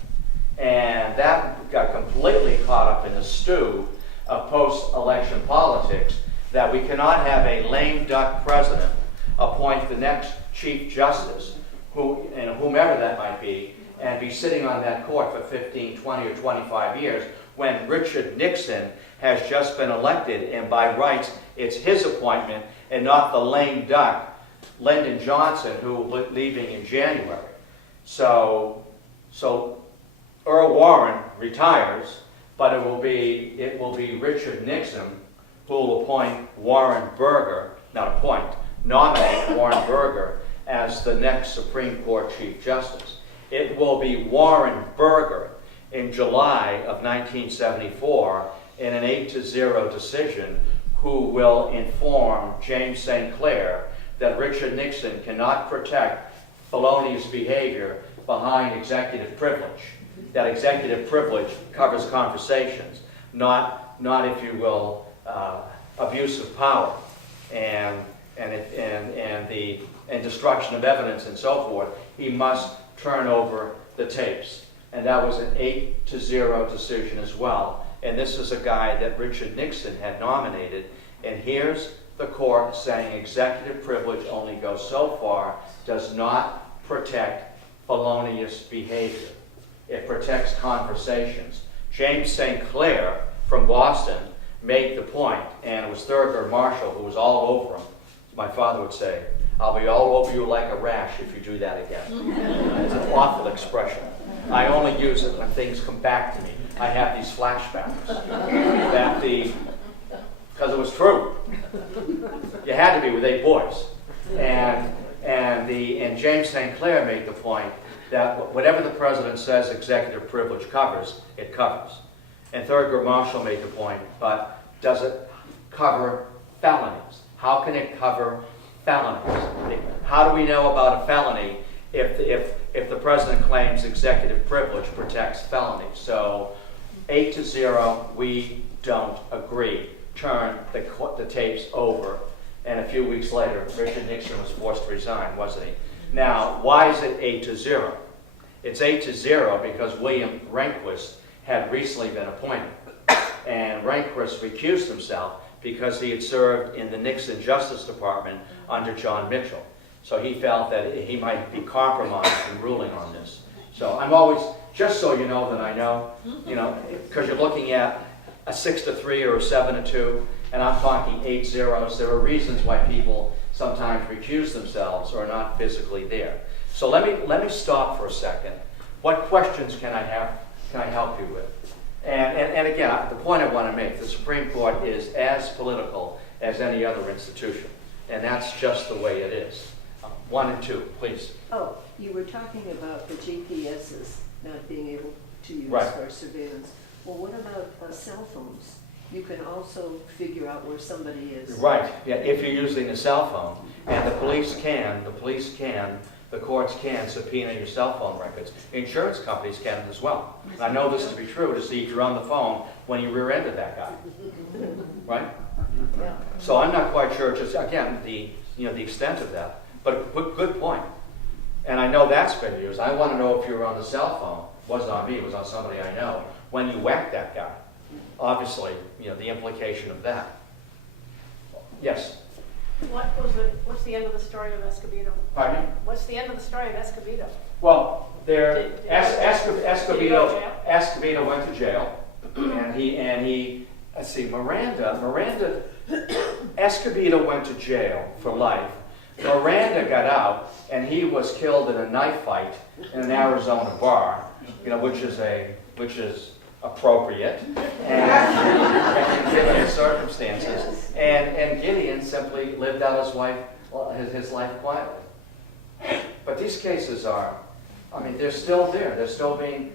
And that got completely caught up in the stew of post-election politics, that we cannot have a lame duck president appoint the next Chief Justice, whomever that might be, and be sitting on that court for 15, 20, or 25 years, when Richard Nixon has just been elected, and by rights, it's his appointment, and not the lame duck, Lyndon Johnson, who will be leaving in January. So Earl Warren retires, but it will be Richard Nixon who will nominate Warren Burger as the next Supreme Court Chief Justice. It will be Warren Burger in July of 1974 in an 8-0 decision who will inform James St. Clair that Richard Nixon cannot protect felonious behavior behind executive privilege. That executive privilege covers conversations, not if you will, abuse of power and destruction of evidence and so forth. He must turn over the tapes. And that was an 8-0 decision as well. And this is a guy that Richard Nixon had nominated. And here's the court saying executive privilege only goes so far, does not protect felonious behavior. It protects conversations. James St. Clair from Boston made the point, and it was Thurgood Marshall who was all over him. My father would say, "I'll be all over you like a rash if you do that again." It's an awful expression. I only use it when things come back to me. I have these flashbacks. Because it was true. You had to be with 8 boys. And James St. Clair made the point that whatever the president says executive privilege covers, it covers. And Thurgood Marshall made the point, but does it cover felonies? How can it cover felonies? How do we know about a felony if the president claims executive privilege protects felonies? So 8-0, we don't agree. Turn the tapes over. And a few weeks later, Richard Nixon was forced to resign, wasn't he? Now, why is it 8-0? It's 8-0 because William Rehnquist had recently been appointed. And Rehnquist recused himself because he had served in the Nixon Justice Department under John Mitchell. So he felt that he might be compromised in ruling on this. So I'm always, just so you know that I know, because you're looking at a 6-3 or a 7-2, and I'm talking 8-0s. There are reasons why people sometimes recuse themselves or are not physically there. So let me stop for a second. What questions can I help you with? And again, the point I want to make, the Supreme Court is as political as any other institution, and that's just the way it is. 1 and 2, please. Oh, you were talking about the GPSs not being able to use Right. for surveillance. Well, what about cell phones? You can also figure out where somebody is. Right, yeah, if you're using a cell phone. And the courts can subpoena your cell phone records. Insurance companies can as well. And I know this to be true to see if you're on the phone when you rear-ended that guy. Right? Yeah. So I'm not quite sure, just again, the extent of that. But good point. And I know that's been used. I want to know if you were on the cell phone. It wasn't on me, it was on somebody I know. When you whacked that guy. Obviously, the implication of that. Yes? What's the end of the story of Escovedo? Pardon me? What's the end of the story of Escovedo? Well, Escovedo Escovedo went to jail, and he let's see, Escovedo went to jail for life. Miranda got out, and he was killed in a knife fight in an Arizona bar, which is appropriate and given circumstances. And Gideon simply lived out his life quietly. But these cases they're still there. They're still being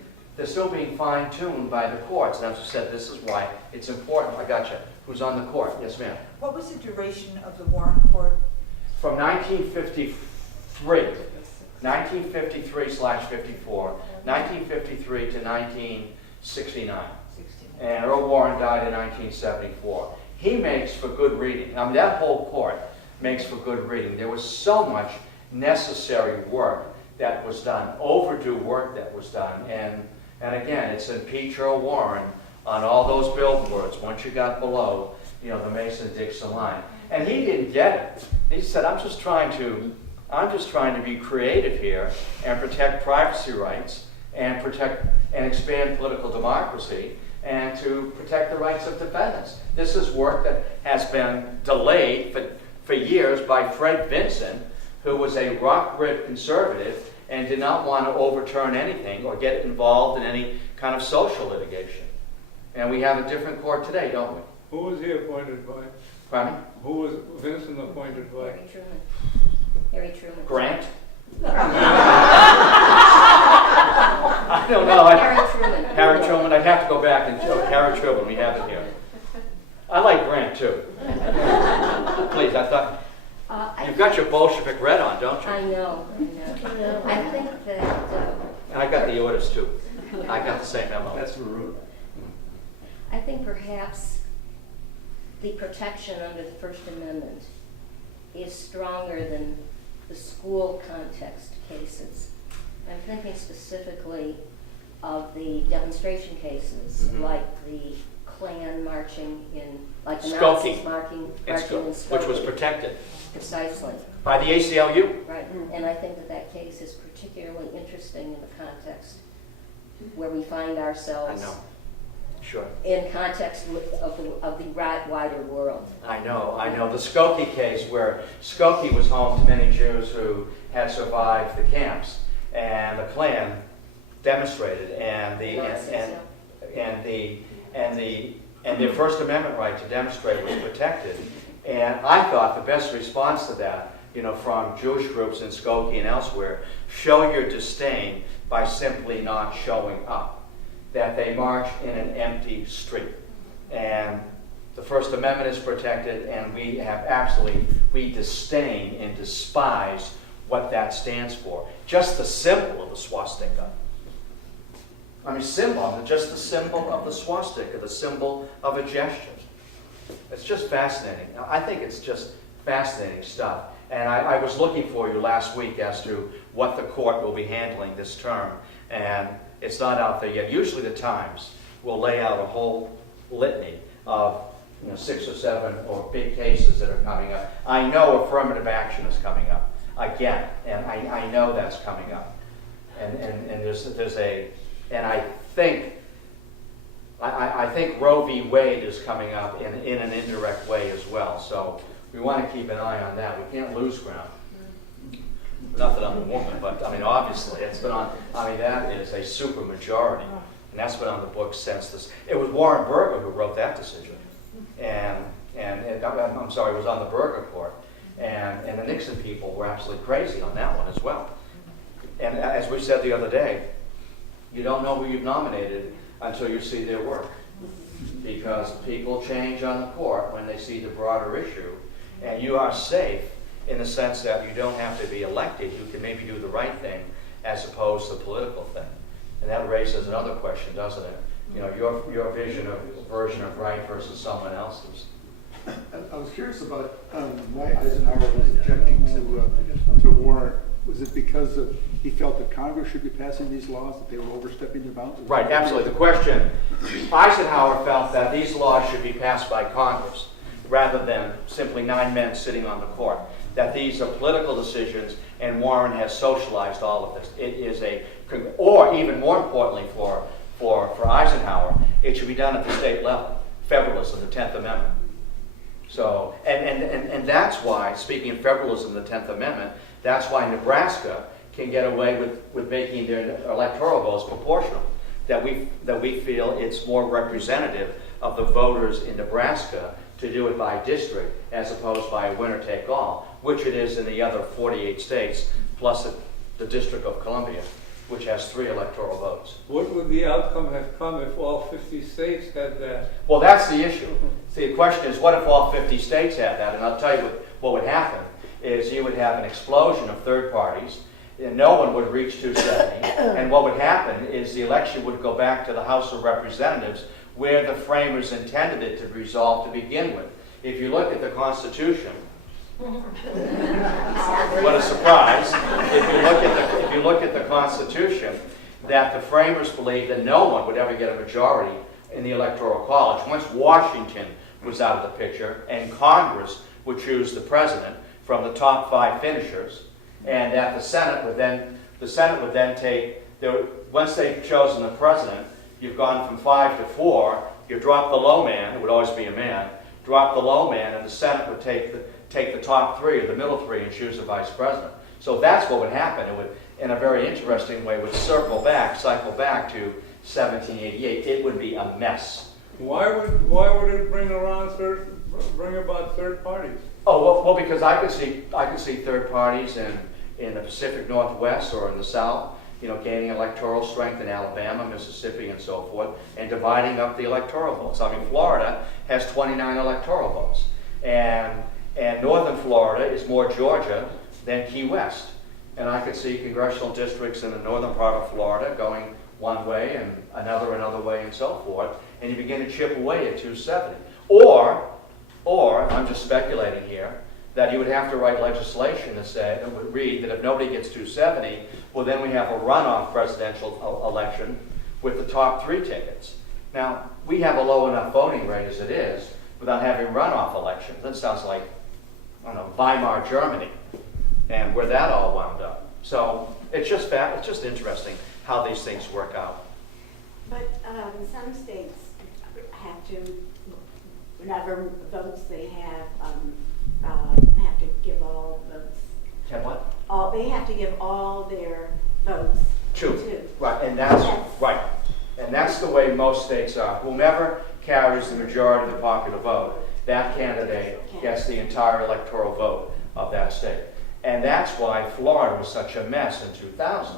fine-tuned by the courts. And as I said, this is why it's important. I got you. Who's on the court? Yes, ma'am. What was the duration of the Warrant Court? From 1953, 1953/54, 1953 to 1969. And Earl Warren died in 1974. He makes for good reading. That whole court makes for good reading. There was so much necessary work that was done, overdue work that was done. And again, it's impeach Earl Warren on all those billboards once you got below, the Mason-Dixon line. And he didn't get it. He said, I'm just trying to be creative here and protect privacy rights and protect and expand political democracy and to protect the rights of defendants. This is work that has been delayed for years by Fred Vinson, who was a rock-ribbed conservative and did not want to overturn anything or get involved in any kind of social litigation. And we have a different court today, don't we? Who was he appointed by? Pardon me? Who was Vincent appointed by? Harry Truman. Grant? I don't know. Harry Truman. Harry Truman. I'd have to go back and show Harry Truman. We have it here. I like Grant too. Please, I thought you've got your Bolshevik red on, don't you? I know. I think that, And I got the orders too. I got the same memo. That's rude. I think perhaps the protection under the First Amendment is stronger than the school context cases. I'm thinking specifically of the demonstration cases, Mhm. like the Klan marching in, like the Skokie. Nazis marching in Which was Skokie. protected Precisely, by the ACLU. right. And I think that that case is particularly interesting in the context where we find I ourselves know. Sure. in context of the wider world. I know. The Skokie case, where Skokie was home to many Jews who had survived the camps, and the Klan demonstrated, and their First Amendment right to demonstrate was protected. And I thought the best response to that, from Jewish groups in Skokie and elsewhere, show your disdain by simply not showing up. That they march in an empty street. And the First Amendment is protected, and we disdain and despise what that stands for. Just the symbol of the swastika. I mean, just the symbol of the swastika, the symbol of a gesture. It's just fascinating. I think it's just fascinating stuff. And I was looking for you last week as to what the court will be handling this term. And it's not out there yet. Usually the Times will lay out a whole litany of 6 or 7 or big cases that are coming up. I know affirmative action is coming up again, and I know that's coming up. And I think Roe v. Wade is coming up in an indirect way as well. So we want to keep an eye on that. We can't lose ground. Not that I'm a woman, but obviously it's been on. That is a super majority, and that's been on the books since this. It was Warren Burger who wrote that decision, I'm sorry, it was on the Burger court, and the Nixon people were absolutely crazy on that one as well. And as we said the other day, you don't know who you've nominated until you see their work, because people change on the court when they see the broader issue, and you are safe. In the sense that you don't have to be elected, you can maybe do the right thing as opposed to the political thing. And that raises another question, doesn't it? Your version of right versus someone else's. I was curious about why Eisenhower was objecting to Warrant. Was it because he felt that Congress should be passing these laws, that they were overstepping their bounds? Right, absolutely. The question, Eisenhower felt that these laws should be passed by Congress rather than simply 9 men sitting on the court. That these are political decisions, and Warren has socialized all of this. It is or even more importantly for Eisenhower, it should be done at the state level. Federalism, the 10th Amendment. So, and that's why, speaking of federalism, the 10th Amendment, that's why Nebraska can get away with making their electoral votes proportional. That we feel it's more representative of the voters in Nebraska to do it by district as opposed by a winner-take-all, which it is in the other 48 states, plus the District of Columbia, which has 3 electoral votes. What would the outcome have come if all 50 states had that? Well, that's the issue. See, the question is, what if all 50 states had that? And I'll tell you what would happen is you would have an explosion of third parties, and no one would reach 270, and what would happen is the election would go back to the House of Representatives where the framers intended it to resolve to begin with. If you look at the Constitution, what a surprise. If you look at the Constitution, that the framers believed that no one would ever get a majority in the Electoral College. Once Washington was out of the picture, and Congress would choose the president from the top 5 finishers, and that the Senate would then take, once they've chosen the president, you've gone from 5 to 4, you drop the low man, it would always be a man, drop the low man, and the Senate would take the top 3 or the middle 3 and choose a vice president. So that's what would happen. It would, in a very interesting way, would cycle back to 1788. It would be a mess. Why would it bring about third parties? Oh, well, because I could see third parties in the Pacific Northwest or in the South, gaining electoral strength in Alabama, Mississippi, and so forth, and dividing up the electoral votes. Florida has 29 electoral votes, and northern Florida is more Georgia, than Key West. And I could see congressional districts in the northern part of Florida going one way and another way and so forth, and you begin to chip away at 270. Or, I'm just speculating here, that you would have to write legislation that would read that if nobody gets 270, well then we have a runoff presidential election with the top 3 tickets. Now, we have a low enough voting rate as it is without having runoff elections. That sounds like, I don't know, Weimar Germany, and where that all wound up. So it's just interesting how these things work out. But some states have to, whatever votes they have to give all votes. Have what? They have to give all their votes True. to. Right, and that's right. And that's the way most states are. Whomever carries the majority of the popular vote, that candidate gets the entire electoral vote of that state. And that's why Florida was such a mess in 2000.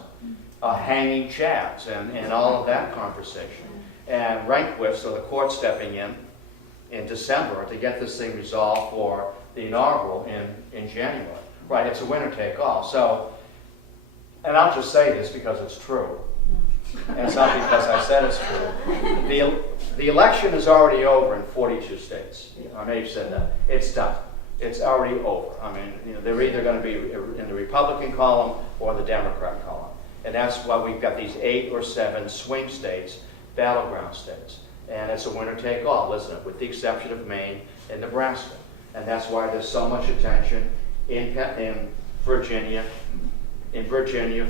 Hanging chads and all of that conversation. And Rehnquist, so the court stepping in December to get this thing resolved for the inaugural in January. Right, it's a winner take all. So, and I'll just say this because it's true. And it's not because I said it's true. The election is already over in 42 states. I may have said that. It's done. It's already over. I mean, they're either going to be in the Republican column or the Democrat column. And that's why we've got these 8 or 7 swing states, battleground states. And it's a winner take all, isn't it? With the exception of Maine and Nebraska. And that's why there's so much attention in Virginia,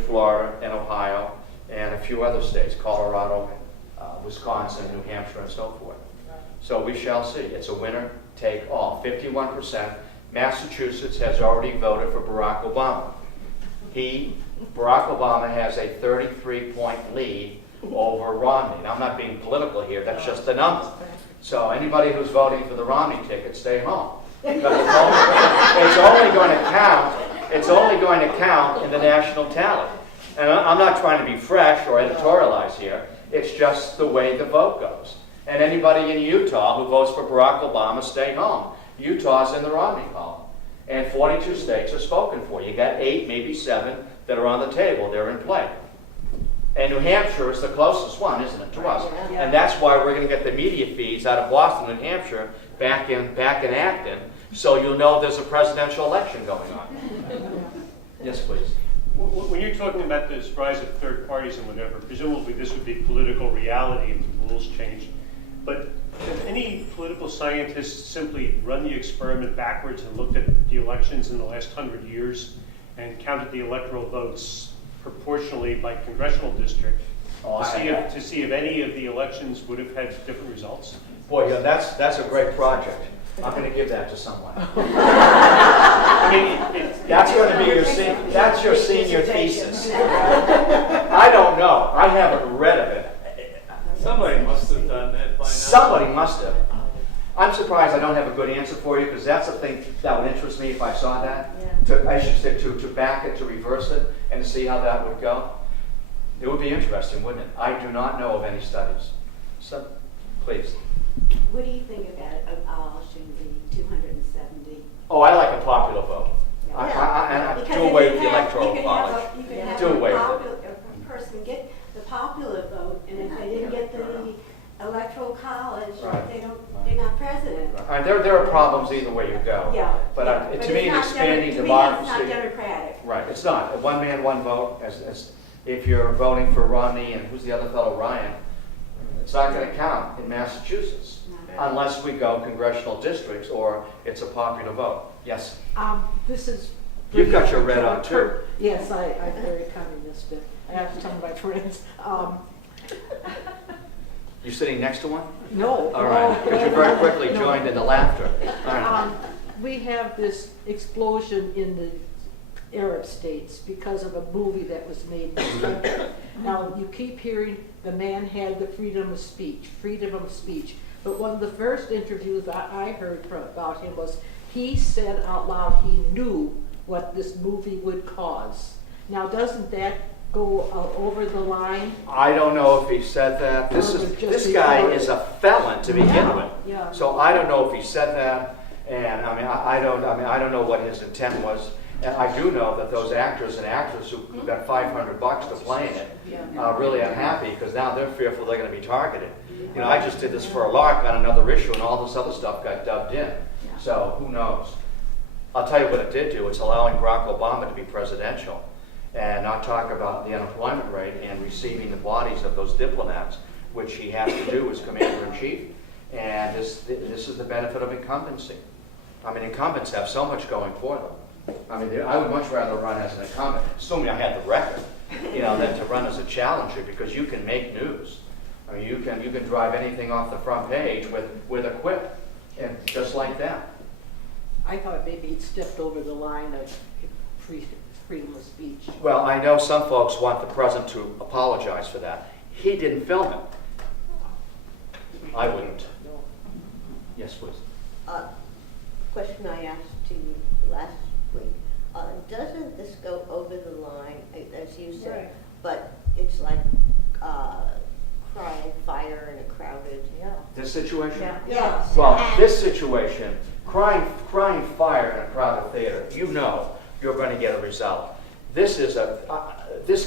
Florida, and Ohio, and a few other states, Colorado, Wisconsin, New Hampshire, and so forth. So we shall see. It's a winner take all. 51%. Massachusetts has already voted for Barack Obama. Barack Obama has a 33-point lead over Romney. Now, I'm not being political here. That's just the number. So anybody who's voting for the Romney ticket, stay home. Because it's only going to count. It's only going to count in the national tally. And I'm not trying to be fresh or editorialize here. It's just the way the vote goes. And anybody in Utah who votes for Barack Obama, stay home. Utah's in the Romney column. And 42 states are spoken for. You got 8, maybe 7 that are on the table. They're in play. And New Hampshire is the closest one, isn't it, to us? And that's why we're going to get the media feeds out of Boston, New Hampshire, back in Acton, so you'll know there's a presidential election going on. Yes, please. When you're talking about this rise of third parties and whatever, presumably this would be political reality if the rules changed. But have any political scientists simply run the experiment backwards and looked at the elections in the last 100 years and counted the electoral votes proportionally by congressional district to see if any of the elections would have had different results? Boy, yeah, that's a great project. I'm going to give that to someone. I mean, That's going to be that's your senior thesis. I don't know. I haven't read of it. Somebody must have done that by now. Somebody must have. I'm surprised I don't have a good answer for you, because that's the thing that would interest me if I saw that. I should say to back it, to reverse it, and to see how that would go. It would be interesting, wouldn't it? I do not know of any studies. So, please. What do you think about abolishing the 270? Oh, I like a popular vote. Yeah. I Because do if away you with the have- electoral you can have college. You can have Do away with it. a person get the popular vote, and if they didn't get the electoral college, Right. they're not president. There are problems either way you go. Yeah. But But to me, it's not expanding to me, democracy. it's not democratic. Right, it's not. A one man, one vote. As if you're voting for Romney and who's the other fellow, Ryan, it's not going to count in Massachusetts unless we go congressional districts or it's a popular vote. Yes. This is. You've got your red on too. Yes, I'm very communistic. I have to tell my friends. You sitting next to one? No. All right, because you very quickly joined in the laughter. All right. We have this explosion in the Arab states because of a movie that was made in this country. Now, you keep hearing the man had the freedom of speech. But one of the first interviews I heard about him was he said out loud he knew what this movie would cause. Now, doesn't that go over the line? I don't know if he said that. This guy is a felon to begin with. Yeah. So I don't know if he said that, and I don't know what his intent was. And I do know that those actors and actresses who got $500 to play in it are really unhappy because now they're fearful they're going to be targeted. You know, I just did this for a lark on another issue, and all this other stuff got dubbed in. So who knows? I'll tell you what it did do. It's allowing Barack Obama to be presidential and not talk about the unemployment rate and receiving the bodies of those diplomats, which he has to do as commander-in-chief. And this is the benefit of incumbency. I mean, incumbents have so much going for them. I mean, I would much rather run as an incumbent, assuming I had the record, than to run as a challenger, because you can make news. I mean, you can drive anything off the front page with a quip, and just like that. I thought maybe he'd stepped over the line of freedom of speech. Well, I know some folks want the president to apologize for that. He didn't film it. I wouldn't. Yes, please. Question I asked to you last week. Doesn't this go over the line, as you said, Right. but it's like crying fire in a crowded... This situation? Yes. Well, And- this situation, crying fire in a crowded theater, you're going to get a result. This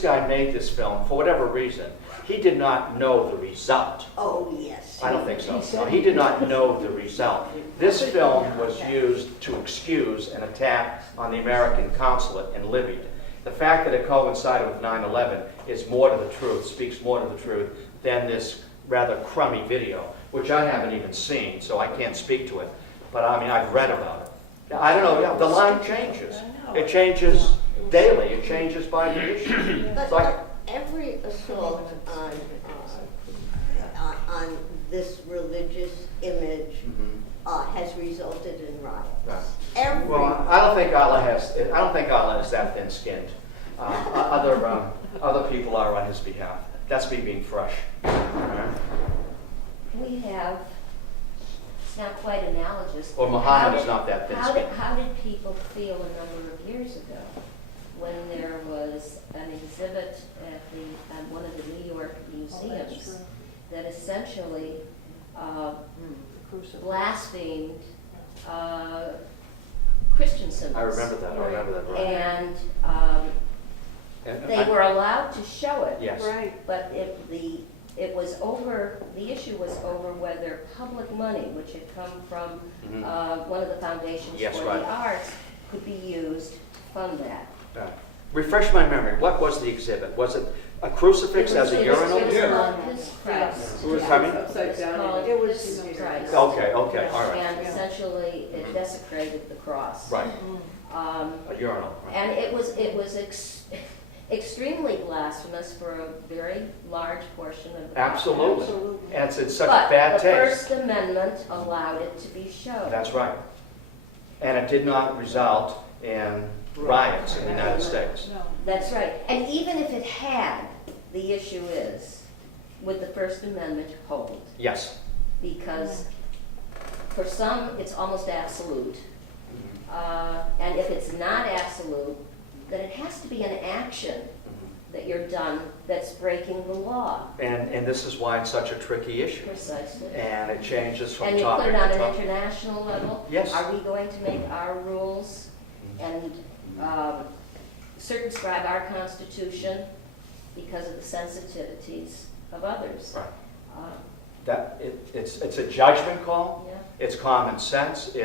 guy made this film for whatever reason. He did not know the result. Oh, yes. I don't think so. No, he did not know the result. This film was used to excuse an attack on the American consulate in Libya. The fact that it coincided with 9/11 is more to the truth, speaks more to the truth than this rather crummy video, which I haven't even seen, so I can't speak to it. But I mean, I've read about it. I don't know, the line changes. It changes daily. It changes by the issue. It's like, Every assault on this religious image has resulted in riots. Right. Every well, I don't think Allah is that thin-skinned. Other people are on his behalf. That's me being fresh. Right? We have, it's not quite analogous. Or Muhammad is not that thin-skinned. How did people feel a number of years ago when there was an exhibit at one of the New York museums that essentially blasphemed Christian symbols? I remember that. Right. And they were allowed to show it. Yes. Right. But it was over, the issue was over whether public money, which had come from one of the foundations Yes, for right. the arts, could be used to fund that. Refresh my memory. What was the exhibit? Was it a crucifix as a urinal? It was called His Christ. Who was coming? It was called His Christ. Okay, all right. And essentially, it desecrated the cross. Right. Um, A urinal. Right. And it was extremely blasphemous for a very large portion of the Absolutely. population. And it's in such But bad the taste. First Amendment allowed it to be shown. That's right. And it did not result in riots in the United States. That's right. And even if it had, the issue is, would the First Amendment hold? Yes. Because for some, it's almost absolute. And if it's not absolute, then it has to be an action that you're done that's breaking the law. And this is why it's such a tricky issue. Precisely. And it changes from And you topic put to it on an topic. international level. Yes. Are we going to make our rules and circumscribe our Constitution because of the sensitivities of others? Right. It's a judgment call. Yeah. It's common sense.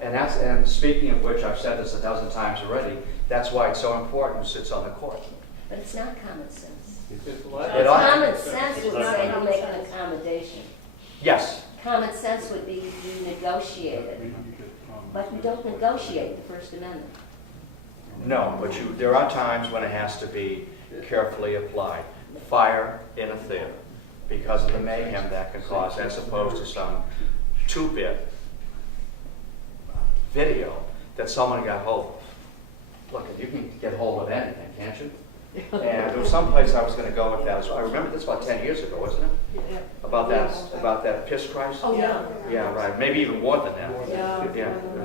And speaking of which, I've said this a dozen times already. That's why it's so important who sits on the court. But it's not common sense. It ought- Common sense would say you make an accommodation. Yes. Common sense would be you negotiate it. But you don't negotiate the First Amendment. No, but there are times when it has to be carefully applied. Fire in a theater because of the mayhem that can cause, as opposed to some 2-bit video that someone got hold of. Look, you can get hold of anything, can't you? And there was some place I was going to go with that as well. I remember this about 10 years ago, wasn't it? Yeah. About that piss Christ? Oh, yeah. Yeah, right. Maybe even more than that.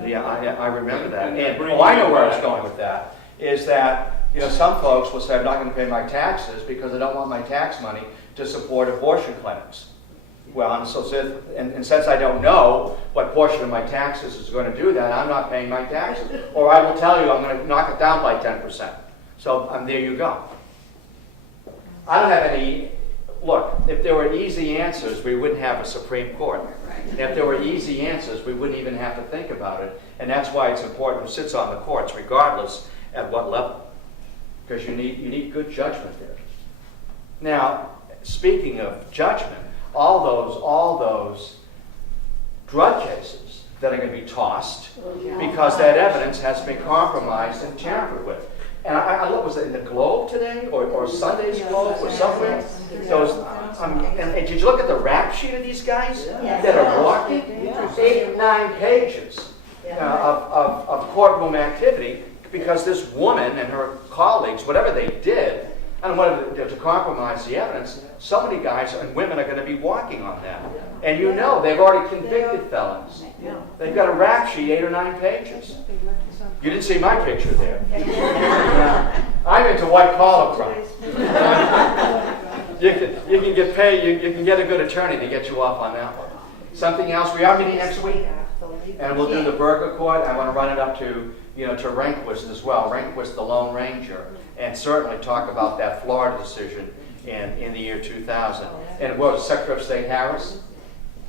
Yeah. I remember that. And I know where I was going with that. Is that some folks will say I'm not going to pay my taxes because I don't want my tax money to support abortion clinics. Well, and since I don't know what portion of my taxes is going to do that, I'm not paying my taxes. Or I will tell you I'm going to knock it down by 10%. So there you go. I don't have any, look, if there were easy answers, we wouldn't have a Supreme Court. And if there were easy answers, we wouldn't even have to think about it. And that's why it's important who sits on the courts, regardless at what level. Because you need good judgment there. Now, speaking of judgment, all those drug cases that are going to be tossed because that evidence has been compromised and tampered with. And I look, was it in the Globe today or Sunday's Globe or somewhere? And did you look at the rap sheet of these guys that are walking? 8, 9 pages of courtroom activity because this woman and her colleagues, whatever they did, and whatever to compromise the evidence, so many guys and women are going to be walking on that. And you know they've already convicted felons. They've got a rap sheet, 8 or 9 pages. You didn't see my picture there. I'm into white collar crime. You can get paid. You can get a good attorney to get you off on that one. Something else. We are meeting next week, and we'll do the Burger Court. I want to run it up to Rehnquist as well. Rehnquist, the Lone Ranger, and certainly talk about that Florida decision in the year 2000. And what was Secretary of State Harris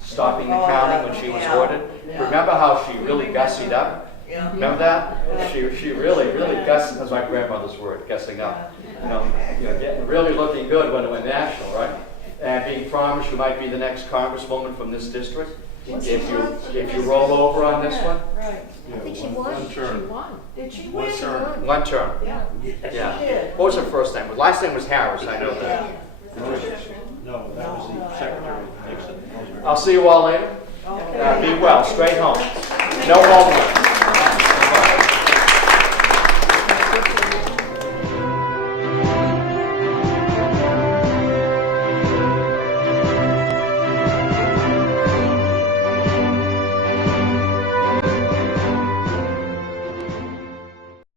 stopping the counting when she was ordered? Remember how she really gussied up? Remember that? She really gussed. That's my grandmother's word, gussing up. Getting really looking good when it went national, right? And being promised you might be the next congresswoman from this district if you roll over on this one. Right. I think she won. One term. She won. Did she One win? term. One term. Yeah. Yeah. What was her first name? Last name was Harris. I know that. No, that was the secretary Nixon. I'll see you all later. Be well. Straight home. No homework.